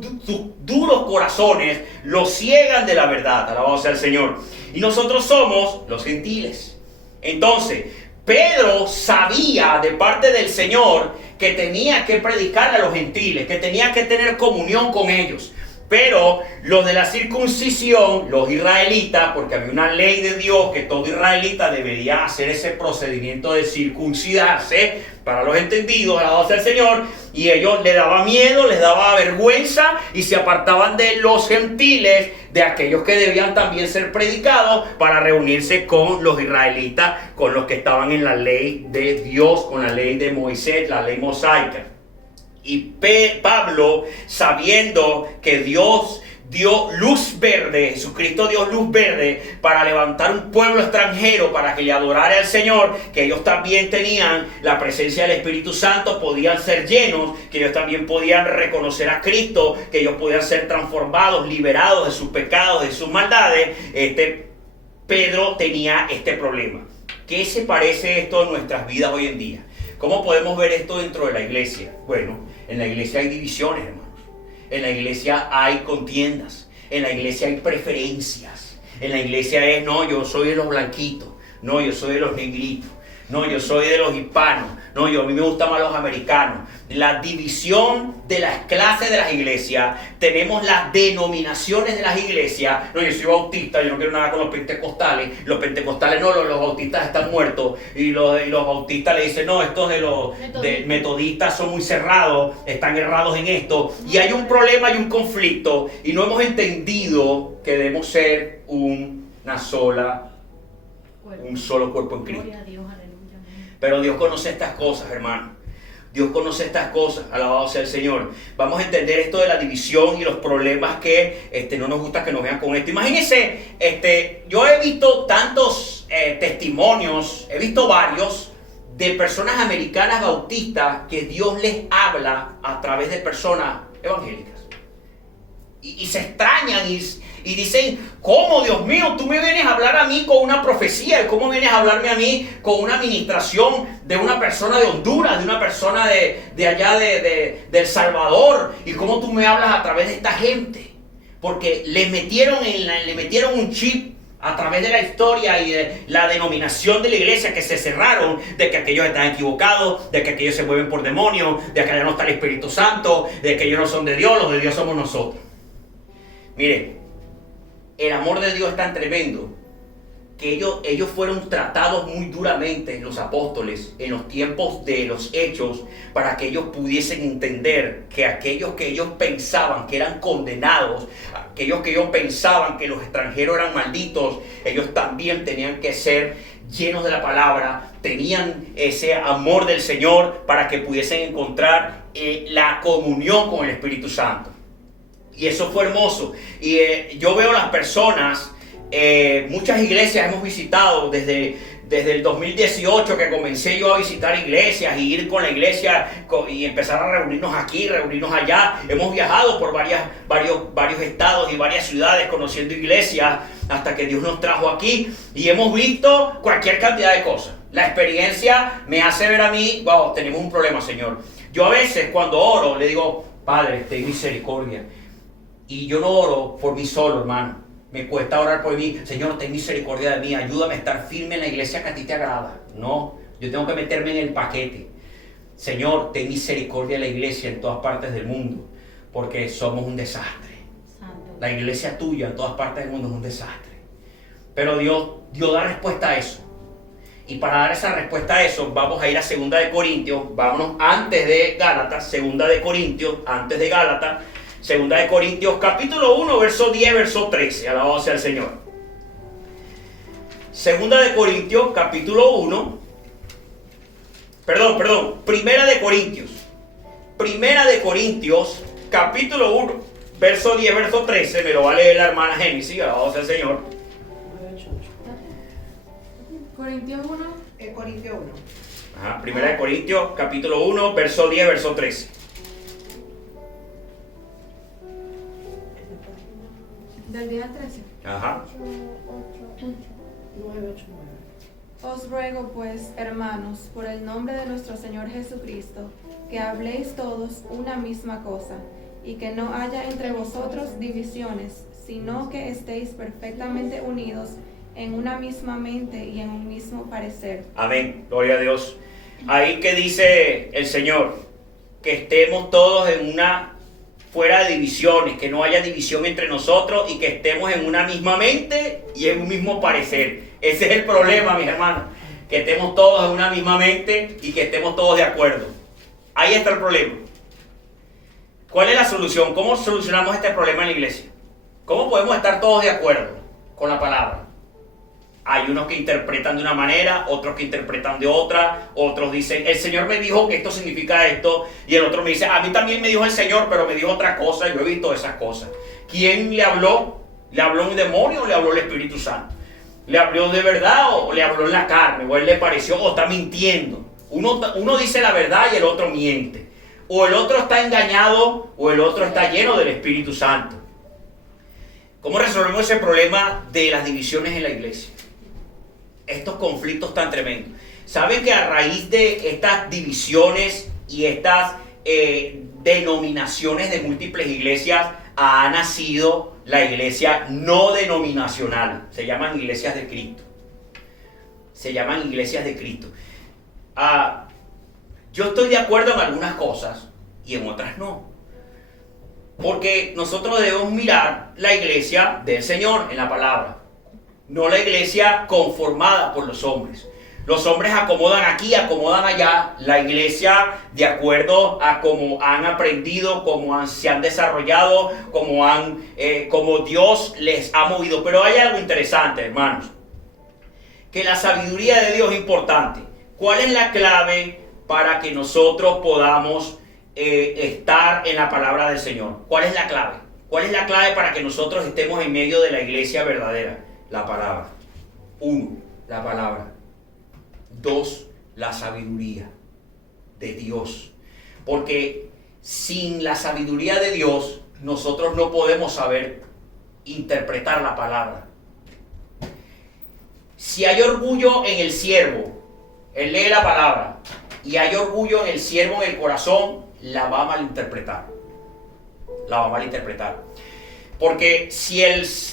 duros corazones los ciegan de la verdad. Alabado sea el Señor. Y nosotros somos los gentiles. Entonces, Pedro sabía de parte del Señor que tenía que predicarle a los gentiles, que tenía que tener comunión con ellos. Pero los de la circuncisión, los israelitas, porque había una ley de Dios que todo israelita debería hacer ese procedimiento de circuncidarse, para los entendidos, alabado sea el Señor, y ellos les daba miedo, les daba vergüenza y se apartaban de los gentiles, de aquellos que debían también ser predicados, para reunirse con los israelitas, con los que estaban en la ley de Dios, con la ley de Moisés, la ley mosaica. Y Pablo, sabiendo que Dios dio luz verde, Jesucristo dio luz verde para levantar un pueblo extranjero para que le adorara al Señor, que ellos también tenían la presencia del Espíritu Santo, podían ser llenos, que ellos también podían reconocer a Cristo, que ellos podían ser transformados, liberados de sus pecados, de sus maldades. Pedro tenía este problema. ¿Qué se parece esto en nuestras vidas hoy en día? ¿Cómo podemos ver esto dentro de la iglesia? Bueno, en la iglesia hay divisiones, hermanos. En la iglesia hay contiendas. En la iglesia hay preferencias. En la iglesia es, no, yo soy de los blanquitos. No, yo soy de los negritos. No, yo soy de los hispanos. No, a mí me gustan más los americanos. La división de las clases de las iglesias. Tenemos las denominaciones de las iglesias. No, yo soy bautista, yo no quiero nada con los pentecostales. Los pentecostales no, los bautistas están muertos. Y los bautistas le dicen, no, estos de los metodistas son muy cerrados, están errados en esto. Y hay un problema y un conflicto. Y no hemos entendido que debemos ser un solo cuerpo en Cristo. Pero Dios conoce estas cosas, hermano. Dios conoce estas cosas, alabado sea el Señor. Vamos a entender esto de la división y los problemas que no nos gusta que nos vean con esto. Imagínense, yo he visto tantos testimonios, he visto varios de personas americanas bautistas que Dios les habla a través de personas evangélicas. Y se extrañan y dicen, ¿cómo, Dios mío? Tú me vienes a hablar a mí con una profecía. ¿Cómo vienes a hablarme a mí con una administración de una persona de Honduras, de una persona de allá de El Salvador? ¿Y cómo tú me hablas a través de esta gente? Porque le metieron un chip a través de la historia y de la denominación de la iglesia, que se cerraron, de que aquellos están equivocados, de que aquellos se mueven por demonios, de que allá no está el Espíritu Santo, de que ellos no son de Dios, los de Dios somos nosotros. Mire, el amor de Dios es tan tremendo que ellos fueron tratados muy duramente, los apóstoles, en los tiempos de los hechos, para que ellos pudiesen entender que aquellos que ellos pensaban que eran condenados, aquellos que ellos pensaban que los extranjeros eran malditos, ellos también tenían que ser llenos de la palabra, tenían ese amor del Señor para que pudiesen encontrar la comunión con el Espíritu Santo. Y eso fue hermoso. Y yo veo las personas, muchas iglesias hemos visitado desde el 2018, que comencé yo a visitar iglesias y ir con la iglesia y empezar a reunirnos aquí, reunirnos allá. Hemos viajado por varios estados y varias ciudades conociendo iglesias hasta que Dios nos trajo aquí y hemos visto cualquier cantidad de cosas. La experiencia me hace ver a mí, wow, tenemos un problema, Señor. Yo a veces cuando oro le digo, Padre, ten misericordia. Y yo no oro por mí solo, hermano. Me cuesta orar por mí. Señor, ten misericordia de mí. Ayúdame a estar firme en la iglesia que a ti te agrada. No, yo tengo que meterme en el paquete. Señor, ten misericordia de la iglesia en todas partes del mundo, porque somos un desastre. Santo. La iglesia tuya en todas partes del mundo es un desastre. Pero Dios da respuesta a eso. Y para dar esa respuesta a eso, vamos a ir a 2 de Corintios. Vámonos antes de Gálatas. 2 de Corintios, antes de Gálatas. 2 de Corintios, capítulo 1, verso 10, verso 13. Alabado sea el Señor. 2 de Corintios, capítulo 1. Primera de Corintios. Primera de Corintios, capítulo 1, verso 10, verso 13. Me lo va a leer la hermana Génesis. Alabado sea el Señor. Corintios 1. Corintios 1. Ajá, Primera de Corintios, capítulo 1, verso 10, verso 13. Del 10 al 13. Ajá. 9. Os ruego pues, hermanos, por el nombre de nuestro Señor Jesucristo, que habléis todos una misma cosa, y que no haya entre vosotros divisiones, sino que estéis perfectamente unidos en una misma mente y en un mismo parecer. Amén, gloria a Dios. Ahí que dice el Señor, que estemos todos en una, fuera de divisiones, que no haya división entre nosotros y que estemos en una misma mente y en un mismo parecer. Ese es el problema, mis hermanos, que estemos todos en una misma mente y que estemos todos de acuerdo. Ahí está el problema. ¿Cuál es la solución? ¿Cómo solucionamos este problema en la iglesia? ¿Cómo podemos estar todos de acuerdo con la palabra? Hay unos que interpretan de una manera, otros que interpretan de otra, otros dicen, el Señor me dijo que esto significa esto, y el otro me dice, a mí también me dijo el Señor, pero me dijo otra cosa, yo he visto esas cosas. ¿Quién le habló? ¿Le habló un demonio o le habló el Espíritu Santo? ¿Le habló de verdad o le habló en la carne? ¿O él le pareció o está mintiendo? Uno dice la verdad y el otro miente. O el otro está engañado o el otro está lleno del Espíritu Santo. ¿Cómo resolvemos ese problema de las divisiones en la iglesia? Estos conflictos tan tremendos. ¿Saben que a raíz de estas divisiones y estas denominaciones de múltiples iglesias ha nacido la iglesia no denominacional? Se llaman iglesias de Cristo. Se llaman iglesias de Cristo. Yo estoy de acuerdo en algunas cosas y en otras no. Porque nosotros debemos mirar la iglesia del Señor en la palabra. No la iglesia conformada por los hombres. Los hombres acomodan aquí, acomodan allá. La iglesia de acuerdo a cómo han aprendido, se han desarrollado, como Dios les ha movido. Pero hay algo interesante, hermanos. Que la sabiduría de Dios es importante. ¿Cuál es la clave para que nosotros podamos estar en la palabra del Señor? ¿Cuál es la clave? ¿Cuál es la clave para que nosotros estemos en medio de la iglesia verdadera? La palabra. 1, la palabra. 2, la sabiduría de Dios. Porque sin la sabiduría de Dios, nosotros no podemos saber interpretar la palabra. Si hay orgullo en el siervo, él lee la palabra, y hay orgullo en el siervo, en el corazón, la va a malinterpretar. La va a malinterpretar. Porque si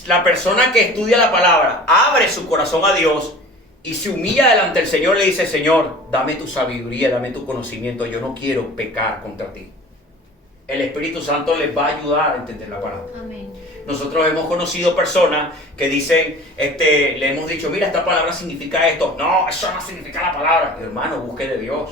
la persona que estudia la palabra abre su corazón a Dios y se humilla delante del Señor, le dice: Señor, dame tu sabiduría, dame tu conocimiento, yo no quiero pecar contra ti. El Espíritu Santo les va a ayudar a entender la palabra. Amén. Nosotros hemos conocido personas que dicen, le hemos dicho: mira, esta palabra significa esto. No, eso no significa la palabra. Hermano, busque de Dios.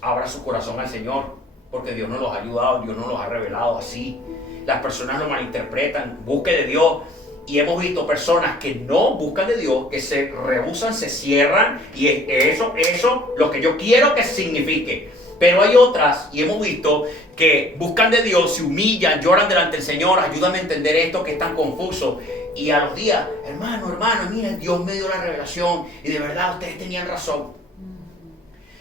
Abra su corazón al Señor, porque Dios nos los ha ayudado, Dios nos los ha revelado así. Las personas lo malinterpretan. Busque de Dios. Y hemos visto personas que no buscan de Dios, que se rehúsan, se cierran, y eso lo que yo quiero que signifique. Pero hay otras, y hemos visto, que buscan de Dios, se humillan, lloran delante del Señor: ayúdame a entender esto que es tan confuso. Y a los días: hermano, mira, Dios me dio la revelación y de verdad ustedes tenían razón.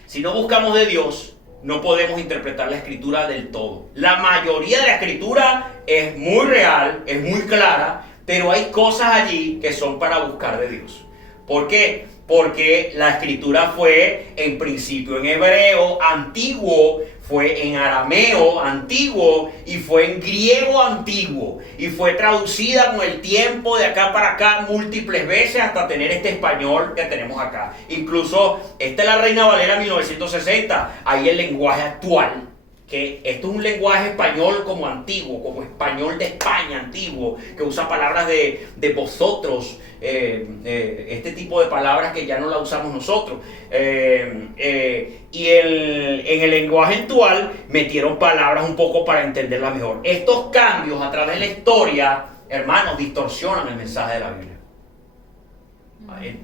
Si no buscamos de Dios, no podemos interpretar la Escritura del todo. La mayoría de la Escritura es muy real, es muy clara, pero hay cosas allí que son para buscar de Dios. ¿Por qué? Porque la Escritura fue en principio en hebreo antiguo, fue en arameo antiguo y fue en griego antiguo. Y fue traducida con el tiempo de acá para acá múltiples veces hasta tener este español que tenemos acá. Incluso esta es la Reina Valera 1960, ahí el lenguaje actual. Que esto es un lenguaje español como antiguo, como español de España antiguo, que usa palabras de vosotros, este tipo de palabras que ya no la usamos nosotros. Y en el lenguaje actual metieron palabras un poco para entenderla mejor. Estos cambios a través de la historia, hermanos, distorsionan el mensaje de la Biblia.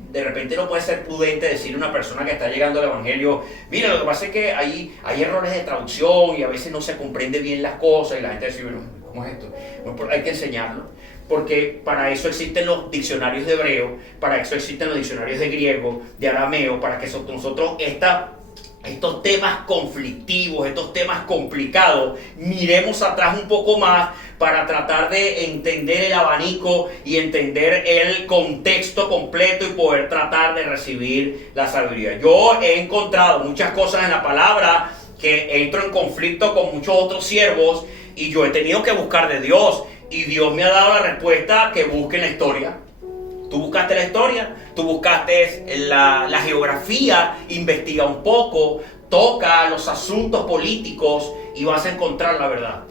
De repente no puede ser prudente decirle a una persona que está llegando al Evangelio: mira, lo que pasa es que hay errores de traducción y a veces no se comprende bien las cosas, y la gente dice: bueno, ¿cómo es esto? Bueno, hay que enseñarlo, porque para eso existen los diccionarios de hebreo, para eso existen los diccionarios de griego, de arameo, para que nosotros estos temas conflictivos, estos temas complicados, miremos atrás un poco más para tratar de entender el abanico y entender el contexto completo y poder tratar de recibir la sabiduría. Yo he encontrado muchas cosas en la palabra que entro en conflicto con muchos otros siervos, y yo he tenido que buscar de Dios, y Dios me ha dado la respuesta: que busque en la historia. Tú buscaste la historia, tú buscaste la geografía, investiga un poco, toca los asuntos políticos y vas a encontrar la verdad.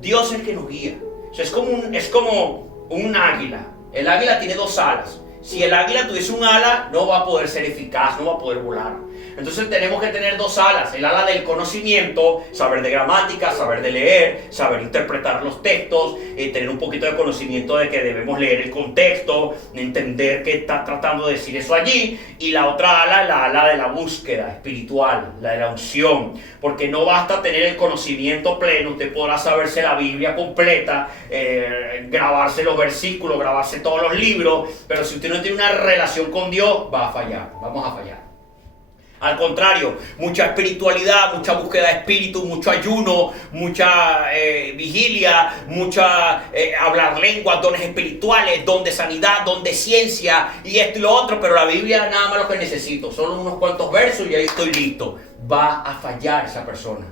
Dios es el que nos guía. O sea, es como un águila. El águila tiene dos alas. Si el águila tuviese un ala, no va a poder ser eficaz, no va a poder volar. Entonces tenemos que tener dos alas: el ala del conocimiento, saber de gramática, saber de leer, saber interpretar los textos, tener un poquito de conocimiento de que debemos leer el contexto, entender qué está tratando de decir eso allí. Y la otra ala, la ala de la búsqueda espiritual, la de la unción, porque no basta tener el conocimiento pleno. Usted podrá saberse la Biblia completa, grabarse los versículos, grabarse todos los libros, pero si usted no tiene una relación con Dios, va a fallar, vamos a fallar. Al contrario, mucha espiritualidad, mucha búsqueda de espíritu, mucho ayuno, mucha vigilia, hablar lenguas, dones espirituales, don de sanidad, don de ciencia y esto y lo otro, pero la Biblia nada más lo que necesito, solo unos cuantos versos y ahí estoy listo. Va a fallar esa persona,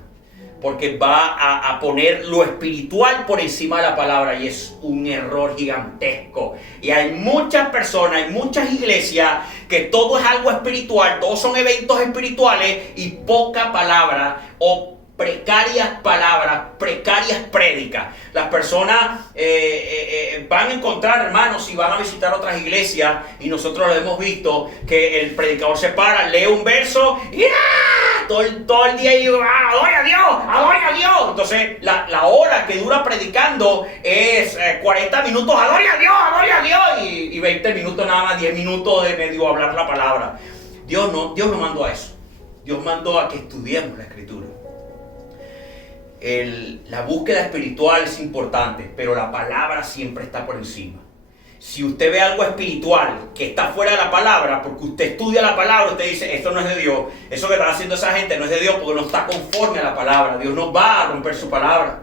porque va a poner lo espiritual por encima de la palabra, y es un error gigantesco. Y hay muchas personas, hay muchas iglesias que todo es algo espiritual, todos son eventos espirituales y poca palabra, o precarias palabras, precarias prédicas. Las personas van a encontrar, hermanos, si van a visitar otras iglesias, y nosotros lo hemos visto, que el predicador se para, lee un verso y todo el día y ¡adora a Dios! ¡Adora a Dios! Entonces la hora que dura predicando es 40 minutos, ¡adora a Dios! ¡Adora a Dios! Y 20 minutos nada más, 10 minutos de medio hablar la palabra. Dios no mandó a eso. Dios mandó a que estudiemos la Escritura. La búsqueda espiritual es importante, pero la palabra siempre está por encima. Si usted ve algo espiritual que está fuera de la palabra, porque usted estudia la palabra, usted dice: esto no es de Dios, eso que está haciendo esa gente no es de Dios, porque no está conforme a la palabra. Dios no va a romper su palabra.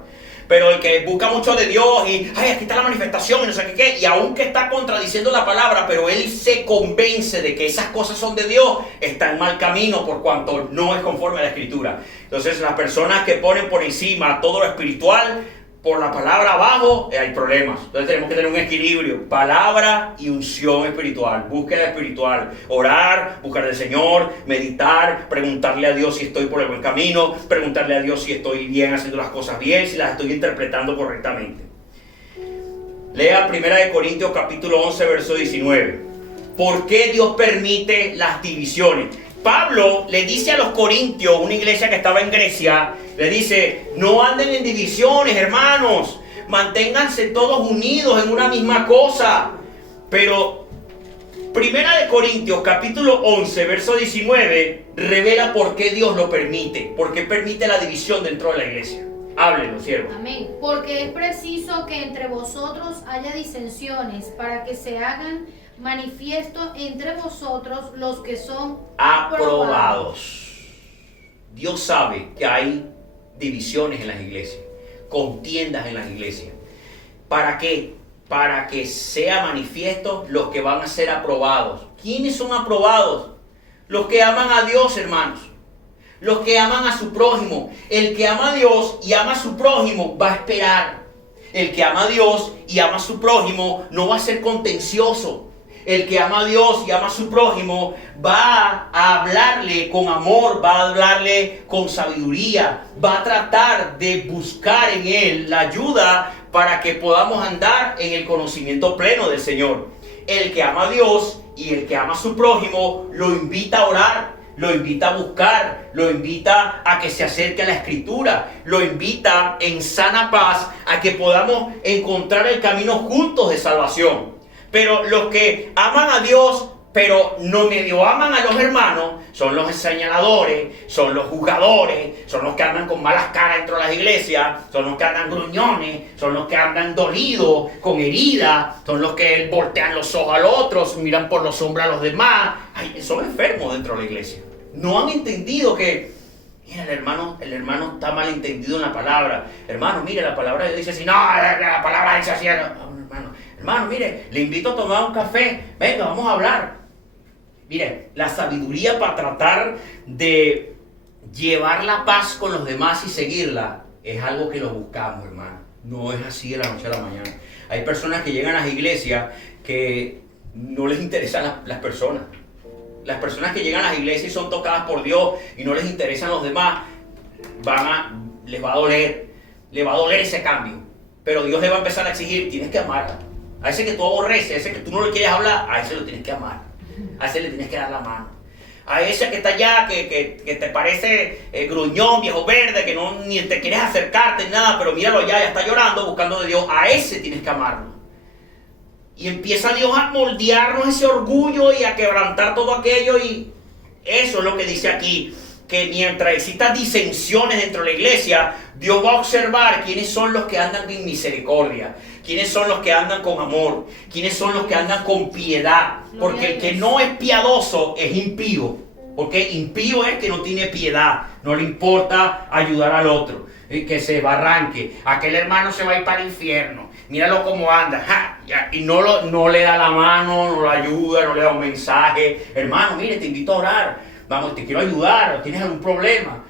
Pero el que busca mucho de Dios y aquí está la manifestación y no sé qué, y aunque está contradiciendo la palabra, pero él se convence de que esas cosas son de Dios, está en mal camino, por cuanto no es conforme a la Escritura. Entonces las personas que ponen por encima todo lo espiritual por la palabra abajo, hay problemas. Entonces tenemos que tener un equilibrio. Palabra y unción espiritual. Búsqueda espiritual. Orar, buscar al Señor, meditar, preguntarle a Dios si estoy por el buen camino, preguntarle a Dios si estoy bien haciendo las cosas bien, si las estoy interpretando correctamente. Lea 1 Corintios capítulo 11, verso 19. ¿Por qué Dios permite las divisiones? Pablo le dice a los corintios, una iglesia que estaba en Grecia, le dice, no anden en divisiones, hermanos, manténganse todos unidos en una misma cosa. Pero 1 Corintios capítulo 11, verso 19, revela por qué Dios lo permite, por qué permite la división dentro de la iglesia. Háblenlo, siervo. Amén. Porque es preciso que entre vosotros haya disensiones para que se hagan manifiesto entre vosotros los que son aprobados. Dios sabe que hay divisiones en las iglesias, contiendas en las iglesias. ¿Para qué? Para que sea manifiesto los que van a ser aprobados. ¿Quiénes son aprobados? Los que aman a Dios, hermanos. Los que aman a su prójimo. El que ama a Dios y ama a su prójimo va a esperar. El que ama a Dios y ama a su prójimo no va a ser contencioso. El que ama a Dios y ama a su prójimo va a hablarle con amor, va a hablarle con sabiduría, va a tratar de buscar en él la ayuda para que podamos andar en el conocimiento pleno del Señor. El que ama a Dios y el que ama a su prójimo lo invita a orar, lo invita a buscar, lo invita a que se acerque a la Escritura, lo invita en sana paz a que podamos encontrar el camino juntos de salvación. Pero los que aman a Dios, pero no medio aman a los hermanos, son los señaladores, son los juzgadores, son los que andan con malas caras dentro de las iglesias, son los que andan gruñones, son los que andan dolidos, con heridas, son los que voltean los ojos al otro, miran por los hombros a los demás. Ay, son enfermos dentro de la iglesia. No han entendido que, mira, el hermano está mal entendido en la palabra. Hermano, mire, la palabra de Dios dice así, no, la palabra dice así, hermano, mire, le invito a tomar un café, venga, vamos a hablar. Mire, la sabiduría para tratar de llevar la paz con los demás y seguirla es algo que lo buscamos, hermano. No es así de la noche a la mañana. Hay personas que llegan a las iglesias que no les interesan las personas. Las personas que llegan a las iglesias y son tocadas por Dios y no les interesan los demás, les va a doler ese cambio. Pero Dios le va a empezar a exigir, tienes que amarla. A ese que tú aborreces, a ese que tú no le quieres hablar, a ese lo tienes que amar. A ese le tienes que dar la mano. A ese que está allá, que te parece gruñón, viejo verde, que ni te quieres acercarte, nada, pero míralo allá, ya está llorando, buscando de Dios. A ese tienes que amarlo. Y empieza Dios a moldearnos ese orgullo y a quebrantar todo aquello. Y eso es lo que dice aquí, que mientras existan disensiones dentro de la iglesia, Dios va a observar quiénes son los que andan en misericordia, quiénes son los que andan con amor, quiénes son los que andan con piedad. Porque el que no es piadoso es impío. Porque impío es que no tiene piedad, no le importa ayudar al otro, que se barranque, aquel hermano se va a ir para el infierno, míralo cómo anda, y no le da la mano, no lo ayuda, no le da un mensaje. Hermano, mire, te invito a orar, vamos, te quiero ayudar, tienes algún problema,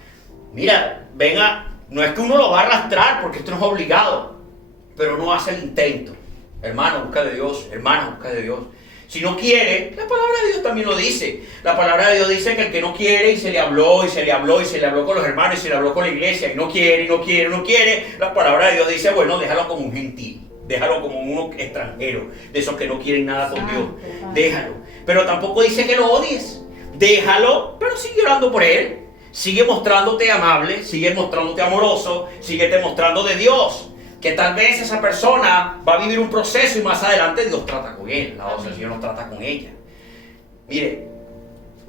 mira, venga, no es que uno lo va a arrastrar porque esto no es obligado, pero uno hace el intento. Hermano, busca de Dios, hermana, busca de Dios. Si no quiere, la palabra de Dios también lo dice. La palabra de Dios dice que el que no quiere, y se le habló con los hermanos, y se le habló con la iglesia, y no quiere, la palabra de Dios dice, bueno, déjalo como un gentil, déjalo como uno extranjero, de esos que no quieren nada con Dios, déjalo. Pero tampoco dice que lo odies, déjalo, pero sigue orando por él, sigue mostrándote amable, sigue mostrándote amoroso, síguete mostrando de Dios. Que tal vez esa persona va a vivir un proceso y más adelante Dios trata con él, o sea, el Señor no trata con ella. Mire,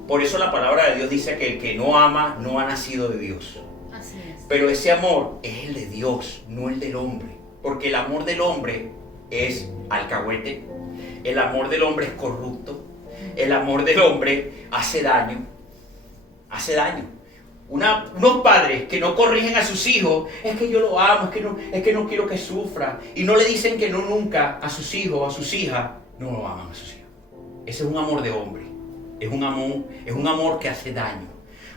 por eso la palabra de Dios dice que el que no ama no ha nacido de Dios. Así es. Pero ese amor es el de Dios, no el del hombre. Porque el amor del hombre es alcahuete, el amor del hombre es corrupto, el amor del hombre hace daño. Unos padres que no corrigen a sus hijos, es que yo lo amo, es que no quiero que sufra, y no le dicen que no nunca a sus hijos, a sus hijas, no lo aman a sus hijos. Ese es un amor de hombre, es un amor que hace daño.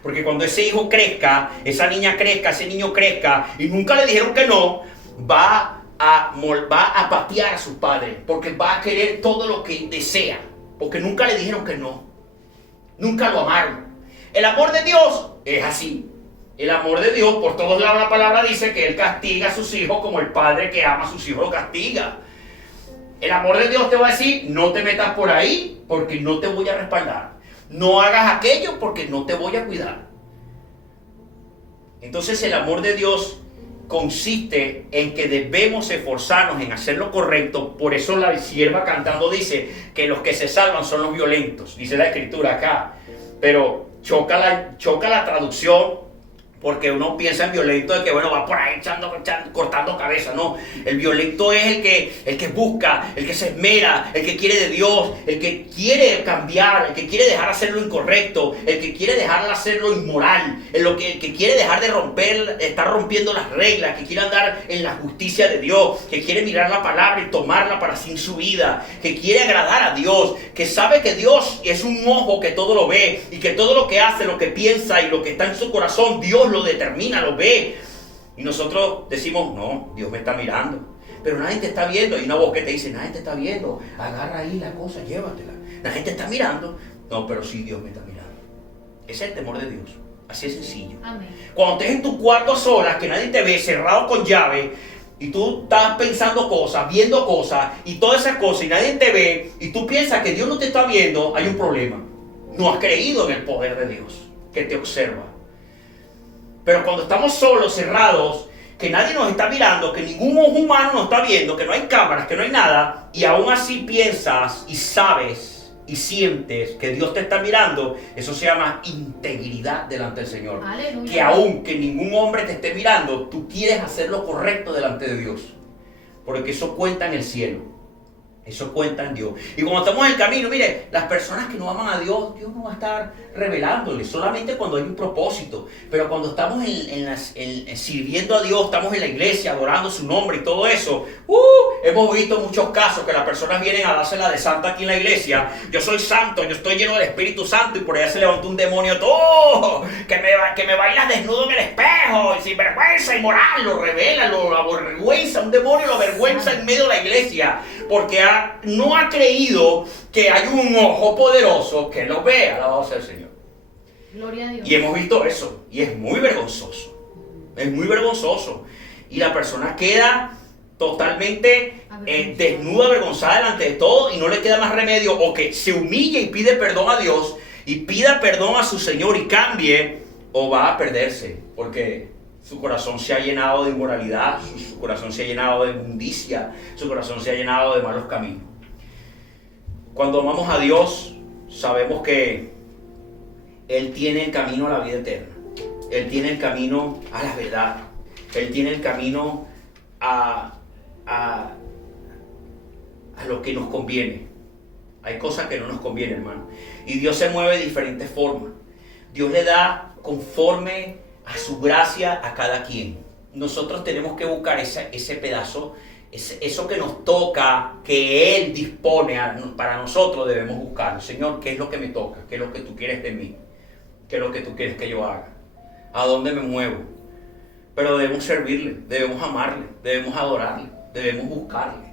Porque cuando ese hijo crezca, esa niña crezca, ese niño crezca, y nunca le dijeron que no, va a patear a sus padres, porque va a querer todo lo que desea, porque nunca le dijeron que no, nunca lo amaron. El amor de Dios es así. El amor de Dios, por todos lados la palabra dice que Él castiga a sus hijos como el padre que ama a sus hijos lo castiga. El amor de Dios te va a decir, no te metas por ahí porque no te voy a respaldar. No hagas aquello porque no te voy a cuidar. Entonces el amor de Dios consiste en que debemos esforzarnos en hacer lo correcto. Por eso la sierva cantando dice que los que se salvan son los violentos. Dice la escritura acá. Pero choca la traducción, porque uno piensa en violento de que bueno, va por ahí cortando cabeza. No, el violento es el que busca, el que se esmera, el que quiere de Dios, el que quiere cambiar, el que quiere dejar de hacer lo incorrecto, el que quiere dejar de hacer lo inmoral, el que quiere dejar de estar rompiendo las reglas, que quiere andar en la justicia de Dios, que quiere mirar la palabra y tomarla para sí en su vida, que quiere agradar a Dios, que sabe que Dios es un ojo que todo lo ve y que todo lo que hace, lo que piensa y lo que está en su corazón, Dios lo determina, lo ve. Y nosotros decimos, no, Dios me está mirando, pero nadie te está viendo. Hay una voz que te dice, nadie te está viendo, agarra ahí la cosa, llévatela, nadie te está mirando. No, pero sí, Dios me está mirando. Ese es el temor de Dios, así es sencillo. Amén. Cuando estés en tu cuarto a solas, que nadie te ve, cerrado con llave, y tú estás pensando cosas, viendo cosas y todas esas cosas, y nadie te ve, y tú piensas que Dios no te está viendo, hay un problema. No has creído en el poder de Dios que te observa. Pero cuando estamos solos, cerrados, que nadie nos está mirando, que ningún ojo humano nos está viendo, que no hay cámaras, que no hay nada, y aún así piensas y sabes y sientes que Dios te está mirando, eso se llama integridad delante del Señor. Aleluya. Que aún que ningún hombre te esté mirando, tú quieres hacer lo correcto delante de Dios, porque eso cuenta en el cielo. Eso cuenta en Dios. Y cuando estamos en el camino, mire, las personas que no aman a Dios, Dios no va a estar revelándoles, solamente cuando hay un propósito. Pero cuando estamos sirviendo a Dios, estamos en la iglesia, adorando su nombre y todo eso, hemos visto muchos casos que las personas vienen a dársela de santa aquí en la iglesia. Yo soy santo, yo estoy lleno del Espíritu Santo, y por allá se levantó un demonio todo, que me baila desnudo en el espejo, y sin vergüenza, inmoral, lo revela, lo avergüenza, un demonio lo avergüenza en medio de la iglesia, porque no ha creído que hay un ojo poderoso que lo vea. Alabado sea el Señor. Gloria a Dios. Y hemos visto eso, y es muy vergonzoso. Es muy vergonzoso. Y la persona queda totalmente desnuda, avergonzada delante de todo, y no le queda más remedio o que se humille y pide perdón a Dios y pida perdón a su Señor y cambie, o va a perderse, porque su corazón se ha llenado de inmoralidad, su corazón se ha llenado de inmundicia, su corazón se ha llenado de malos caminos. Cuando amamos a Dios, sabemos que Él tiene el camino a la vida eterna. Él tiene el camino a la verdad. Él tiene el camino a lo que nos conviene. Hay cosas que no nos convienen, hermano. Y Dios se mueve de diferentes formas. Dios le da conforme a su gracia a cada quien. Nosotros tenemos que buscar ese pedazo, eso que nos toca, que Él dispone para nosotros, debemos buscarlo. Señor, ¿qué es lo que me toca? ¿Qué es lo que tú quieres de mí? ¿Qué es lo que tú quieres que yo haga? ¿A dónde me muevo? Pero debemos servirle, debemos amarle, debemos adorarle, debemos buscarle.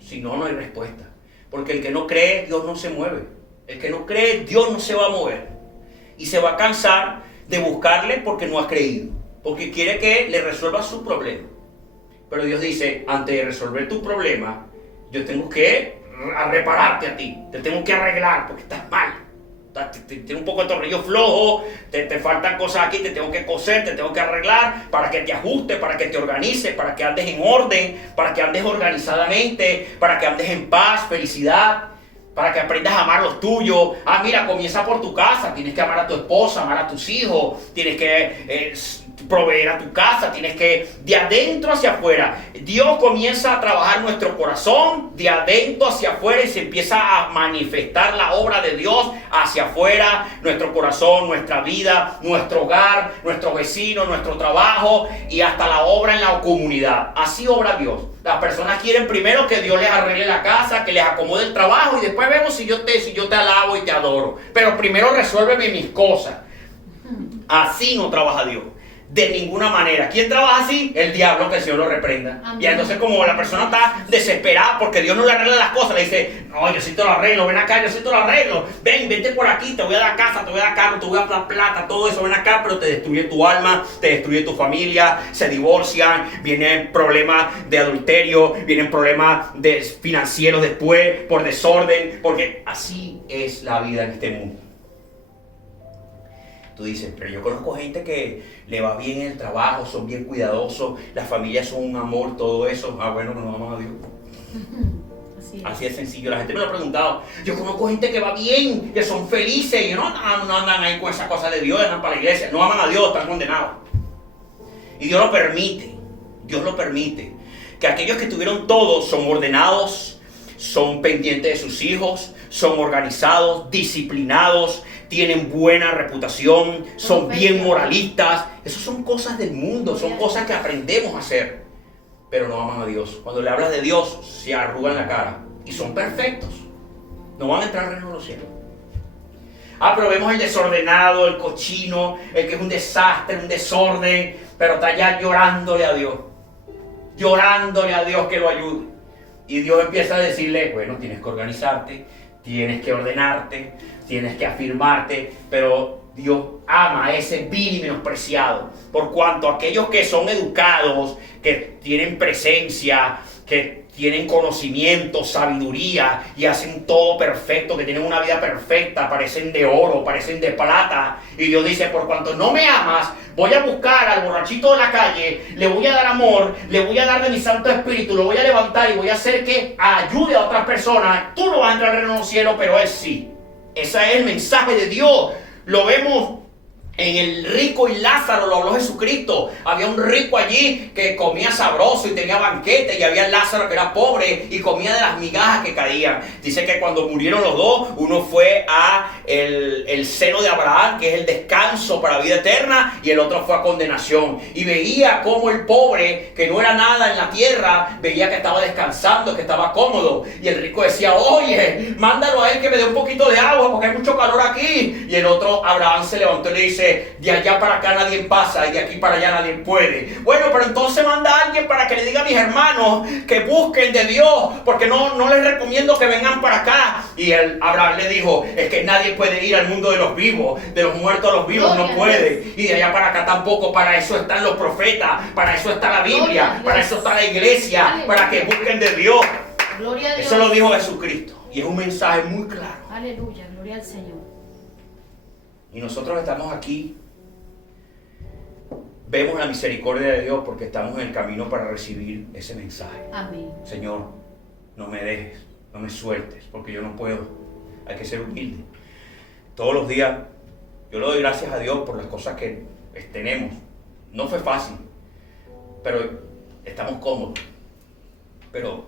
Si no, no hay respuesta. Porque el que no cree, Dios no se mueve. El que no cree, Dios no se va a mover. Y se va a cansar de buscarle porque no ha creído. Porque quiere que le resuelva su problema. Pero Dios dice, antes de resolver tu problema, yo tengo que repararte a ti. Te tengo que arreglar porque estás mal. Tienes un poco de tornillo flojo, te faltan cosas aquí, te tengo que coser, te tengo que arreglar para que te ajuste, para que te organices, para que andes en orden, para que andes organizadamente, para que andes en paz, felicidad, para que aprendas a amar los tuyos. Mira, comienza por tu casa, tienes que amar a tu esposa, amar a tus hijos, tienes que proveer a tu casa, tienes que, de adentro hacia afuera, Dios comienza a trabajar nuestro corazón de adentro hacia afuera y se empieza a manifestar la obra de Dios hacia afuera, nuestro corazón, nuestra vida, nuestro hogar, nuestros vecinos, nuestro trabajo y hasta la obra en la comunidad. Así obra Dios. Las personas quieren primero que Dios les arregle la casa, que les acomode el trabajo y después vemos si yo te alabo y te adoro. Pero primero resuélveme mis cosas. Así no trabaja Dios. De ninguna manera. ¿Quién trabaja así? El diablo, que el Señor lo reprenda. Amén. Y entonces, como la persona está desesperada porque Dios no le arregla las cosas, le dice: no, yo sí te lo arreglo, ven acá, yo sí te lo arreglo. Vente por aquí, te voy a dar casa, te voy a dar carro, te voy a dar plata, todo eso, ven acá, pero te destruye tu alma, te destruye tu familia, se divorcian, vienen problemas de adulterio, vienen problemas financieros después, por desorden, porque así es la vida en este mundo. Tú dices: pero yo conozco gente que le va bien en el trabajo, son bien cuidadosos, las familias son un amor, todo eso. Ah, bueno, nos vamos a Dios. Así es sencillo. La gente me lo ha preguntado. Yo conozco gente que va bien, que son felices, y no andan ahí con esa cosa de Dios, andan para la iglesia, no aman a Dios, están condenados. Y Dios lo permite. Que aquellos que tuvieron todo son ordenados, son pendientes de sus hijos, son organizados, disciplinados, tienen buena reputación, son bien moralistas. Esas son cosas del mundo, son cosas que aprendemos a hacer, pero no aman a Dios. Cuando le hablas de Dios, se arrugan la cara y son perfectos. No van a entrar al reino de los cielos. Pero vemos el desordenado, el cochino, el que es un desastre, un desorden, pero está allá llorándole a Dios que lo ayude. Y Dios empieza a decirle: bueno, tienes que organizarte, tienes que ordenarte, tienes que afirmarte, pero Dios ama a ese vil y menospreciado. Por cuanto aquellos que son educados, que tienen presencia, que tienen conocimiento, sabiduría y hacen todo perfecto, que tienen una vida perfecta, parecen de oro, parecen de plata. Y Dios dice: por cuanto no me amas, voy a buscar al borrachito de la calle, le voy a dar amor, le voy a dar de mi Santo Espíritu, lo voy a levantar y voy a hacer que ayude a otras personas. Tú no vas a entrar al reino de los cielos, pero él sí. Ese es el mensaje de Dios. Lo vemos en el rico y Lázaro, lo habló Jesucristo. Había un rico allí que comía sabroso y tenía banquete, y había Lázaro que era pobre y comía de las migajas que caían. Dice que cuando murieron los dos, uno fue a el seno de Abraham, que es el descanso para la vida eterna, y el otro fue a condenación. Y veía como el pobre, que no era nada en la tierra, veía que estaba descansando, que estaba cómodo. Y el rico decía: oye, mándalo a él que me dé un poquito de agua porque hay mucho calor aquí. Y el otro, Abraham, se levantó y le dice: de allá para acá nadie pasa y de aquí para allá nadie puede. Bueno, pero entonces manda a alguien para que le diga a mis hermanos que busquen de Dios, porque no les recomiendo que vengan para acá. Y Abraham le dijo: es que nadie puede ir al mundo de los vivos, de los muertos a los vivos no puede, y de allá para acá tampoco. Para eso están los profetas, para eso está la Biblia, para eso está la iglesia, para que busquen de Dios. Gloria a Dios. Eso lo dijo Jesucristo y es un mensaje muy claro. Aleluya, gloria al Señor. Y nosotros estamos aquí, vemos la misericordia de Dios porque estamos en el camino para recibir ese mensaje. Amén. Señor, no me dejes, no me sueltes, porque yo no puedo. Hay que ser humilde. Todos los días yo le doy gracias a Dios por las cosas que tenemos. No fue fácil, pero estamos cómodos. Pero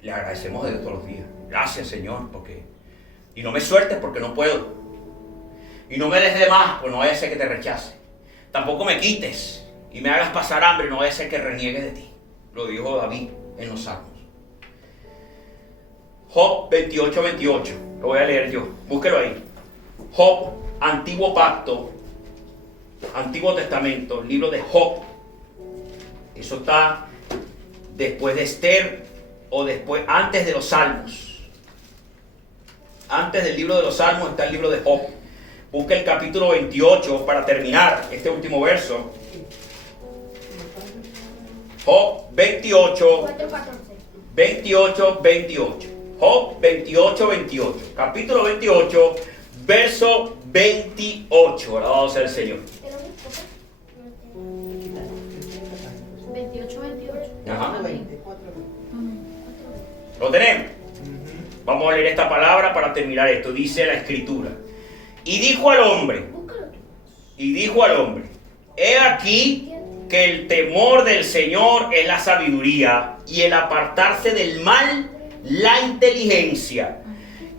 le agradecemos a Dios todos los días. Gracias, Señor, porque... Y no me sueltes porque no puedo. Y no me des de más, pues no vaya a ser que te rechace. Tampoco me quites y me hagas pasar hambre, no vaya a ser que reniegue de ti. Lo dijo David en los Salmos. Job 28:28. Lo voy a leer yo. Búsquelo ahí. Job, Antiguo Pacto, Antiguo Testamento, libro de Job. Eso está después de Esther o después, antes de los Salmos. Antes del libro de los Salmos está el libro de Job. Busca el capítulo 28 para terminar este último verso. Job 28, 28. Job 28. Capítulo 28, verso 28. Alabado sea el Señor. 28. Ajá. Amén. ¿Lo tenemos? Vamos a leer esta palabra para terminar esto. Dice la Escritura: y dijo al hombre, he aquí que el temor del Señor es la sabiduría, y el apartarse del mal, la inteligencia.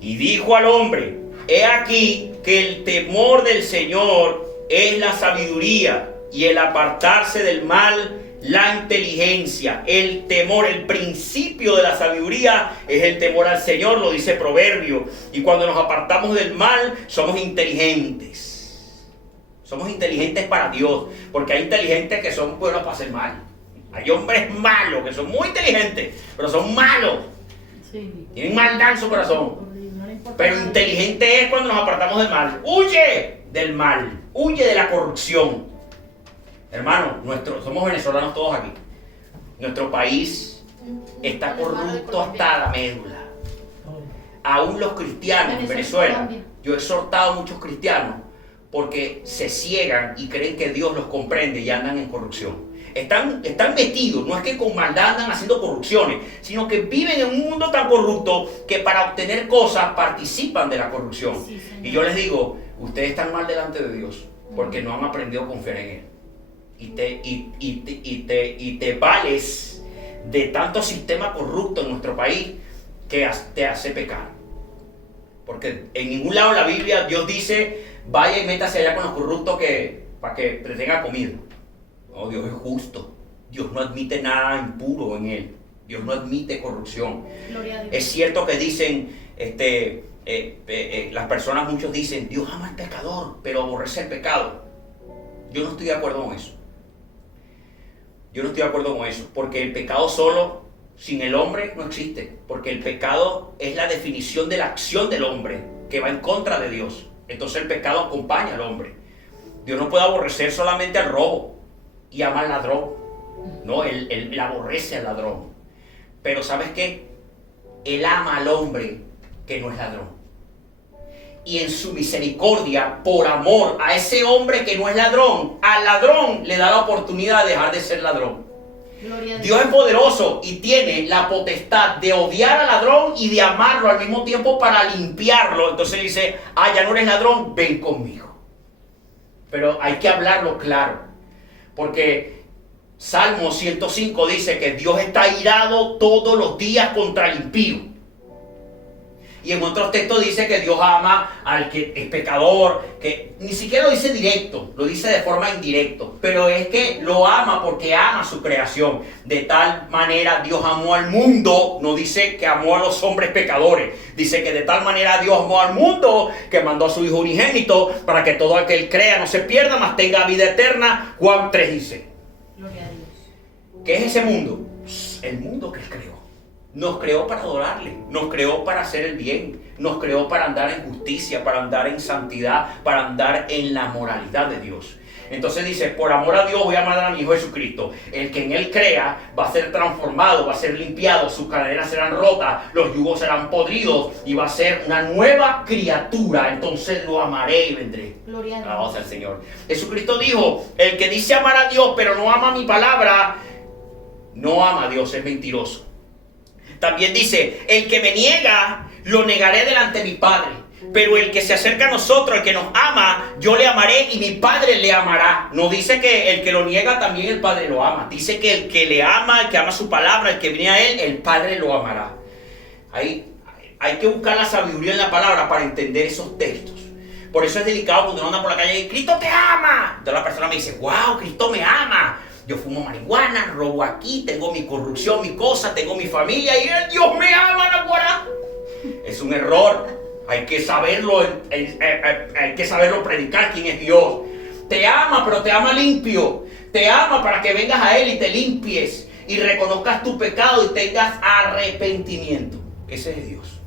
Y dijo al hombre, he aquí que el temor del Señor es la sabiduría, y el apartarse del mal, la inteligencia. El temor, el principio de la sabiduría es el temor al Señor, lo dice Proverbio. Y cuando nos apartamos del mal, somos inteligentes. Somos inteligentes para Dios, porque hay inteligentes que son buenos para hacer mal. Hay hombres malos que son muy inteligentes, pero son malos. Sí. Tienen maldad en su corazón. Pero inteligente es cuando nos apartamos del mal. Huye del mal, huye de la corrupción. Hermano, somos venezolanos todos aquí. Nuestro país está corrupto hasta la médula. Aún los cristianos en Venezuela, yo he exhortado a muchos cristianos porque se ciegan y creen que Dios los comprende y andan en corrupción. Están metidos, no es que con maldad andan haciendo corrupciones, sino que viven en un mundo tan corrupto que para obtener cosas participan de la corrupción. Sí, y yo les digo, ustedes están mal delante de Dios porque no han aprendido a confiar en Él. Y te vales de tanto sistema corrupto en nuestro país que te hace pecar. Porque en ningún lado de la Biblia Dios dice, vaya y métase allá con los corruptos para que le tenga comida. No, Dios es justo. Dios no admite nada impuro en Él. Dios no admite corrupción. Gloria a Dios. Es cierto que dicen, las personas, muchos dicen, Dios ama al pecador, pero aborrece el pecado. Yo no estoy de acuerdo con eso. Porque el pecado solo, sin el hombre, no existe. Porque el pecado es la definición de la acción del hombre, que va en contra de Dios. Entonces el pecado acompaña al hombre. Dios no puede aborrecer solamente al robo y ama al ladrón. No, él aborrece al ladrón. Pero ¿sabes qué? Él ama al hombre que no es ladrón. Y en su misericordia, por amor a ese hombre que no es ladrón, al ladrón le da la oportunidad de dejar de ser ladrón. Dios es poderoso y tiene la potestad de odiar al ladrón y de amarlo al mismo tiempo para limpiarlo. Entonces él dice, ya no eres ladrón, ven conmigo. Pero hay que hablarlo claro, porque Salmo 105 dice que Dios está irado todos los días contra el impío. Y en otros textos dice que Dios ama al que es pecador, que ni siquiera lo dice directo, lo dice de forma indirecta, pero es que lo ama porque ama su creación. De tal manera Dios amó al mundo, no dice que amó a los hombres pecadores, dice que de tal manera Dios amó al mundo que mandó a su Hijo unigénito para que todo aquel crea no se pierda, mas tenga vida eterna. Juan 3 dice. Gloria a Dios. ¿Qué es ese mundo? El mundo que Él creó. Nos creó para adorarle, nos creó para hacer el bien, nos creó para andar en justicia, para andar en santidad, para andar en la moralidad de Dios. Entonces dice, por amor a Dios voy a amar a mi Hijo Jesucristo. El que en Él crea va a ser transformado, va a ser limpiado, sus cadenas serán rotas, los yugos serán podridos y va a ser una nueva criatura. Entonces lo amaré y vendré. Gloria a Dios. Alabado sea el Señor. Jesucristo dijo, el que dice amar a Dios pero no ama mi palabra, no ama a Dios, es mentiroso. También dice, el que me niega, lo negaré delante de mi Padre. Pero el que se acerca a nosotros, el que nos ama, yo le amaré y mi Padre le amará. No dice que el que lo niega también el Padre lo ama. Dice que el que le ama, el que ama su palabra, el que viene a Él, el Padre lo amará. Hay que buscar la sabiduría en la palabra para entender esos textos. Por eso es delicado cuando uno anda por la calle y Cristo te ama. Entonces la persona me dice, wow, Cristo me ama. Yo fumo marihuana, robo aquí, tengo mi corrupción, mi cosa, tengo mi familia y Dios me ama, Naguará. Es un error. Hay que saberlo predicar quién es Dios. Te ama, pero te ama limpio. Te ama para que vengas a Él y te limpies y reconozcas tu pecado y tengas arrepentimiento. Ese es Dios.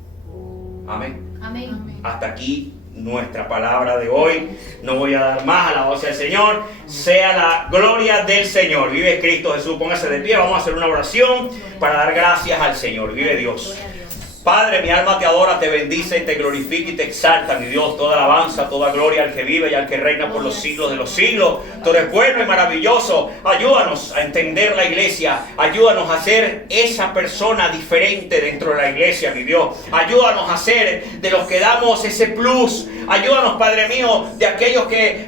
Amén. Amén. Hasta aquí nuestra palabra de hoy. No voy a dar más, alabado sea el Señor. Sea la gloria del Señor. Vive Cristo Jesús. Póngase de pie. Vamos a hacer una oración para dar gracias al Señor. Vive Dios. Padre, mi alma te adora, te bendice, te glorifica y te exalta, mi Dios. Toda alabanza, toda gloria al que vive y al que reina por los siglos de los siglos. Tú eres bueno y maravilloso. Ayúdanos a entender la iglesia. Ayúdanos a ser esa persona diferente dentro de la iglesia, mi Dios. Ayúdanos a ser de los que damos ese plus. Ayúdanos, Padre mío, de aquellos que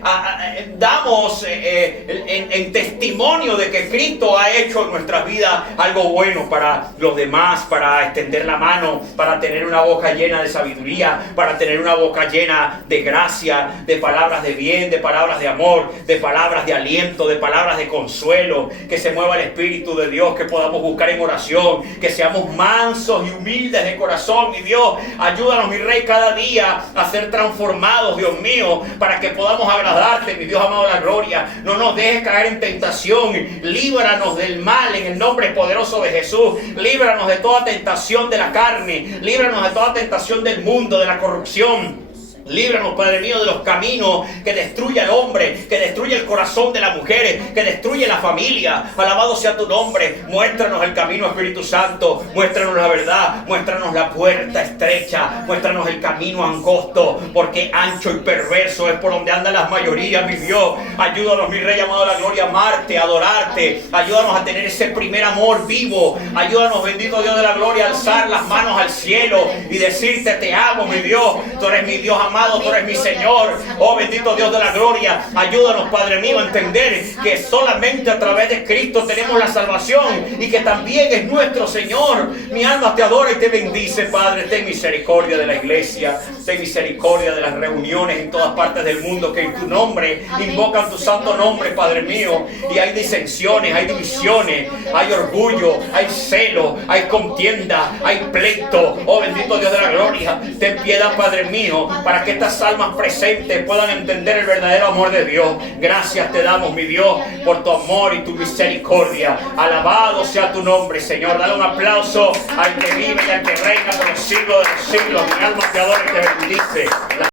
damos en testimonio de que Cristo ha hecho en nuestras vidas algo bueno para los demás, para extender la mano, para tener una boca llena de sabiduría, para tener una boca llena de gracia, de palabras de bien, de palabras de amor, de palabras de aliento, de palabras de consuelo. Que se mueva el Espíritu de Dios, que podamos buscar en oración, que seamos mansos y humildes de corazón, mi Dios. Ayúdanos, mi Rey, cada día a ser transformados, Dios mío, para que podamos agradarte, mi Dios amado de la gloria. No nos dejes caer en tentación. Líbranos del mal en el nombre poderoso de Jesús. Líbranos de toda tentación de la carne. Líbranos de toda tentación del mundo, de la corrupción. Líbranos, Padre mío, de los caminos que destruye al hombre, que destruye el corazón de las mujeres, que destruye la familia. Alabado sea tu nombre. Muéstranos el camino, Espíritu Santo. Muéstranos la verdad. Muéstranos la puerta estrecha. Muéstranos el camino angosto, porque ancho y perverso es por donde andan las mayorías, mi Dios. Ayúdanos, mi Rey amado de la gloria, a amarte, a adorarte. Ayúdanos a tener ese primer amor vivo. Ayúdanos, bendito Dios de la gloria, a alzar las manos al cielo y decirte: te amo, mi Dios. Tú eres mi Dios amado. Tú eres mi Señor. Oh, bendito Dios de la gloria. Ayúdanos, Padre mío, a entender que solamente a través de Cristo tenemos la salvación y que también es nuestro Señor. Mi alma te adora y te bendice, Padre. Ten misericordia de la iglesia. Ten misericordia de las reuniones en todas partes del mundo que en tu nombre invocan tu santo nombre, Padre mío. Y hay disensiones, hay divisiones, hay orgullo, hay celo, hay contienda, hay pleito. Oh, bendito Dios de la gloria. Ten piedad, Padre mío, para que estas almas presentes puedan entender el verdadero amor de Dios. Gracias te damos, mi Dios, por tu amor y tu misericordia. Alabado sea tu nombre, Señor. Dale un aplauso al que vive y al que reina por los siglos de los siglos. Mi alma te adora y te bendice.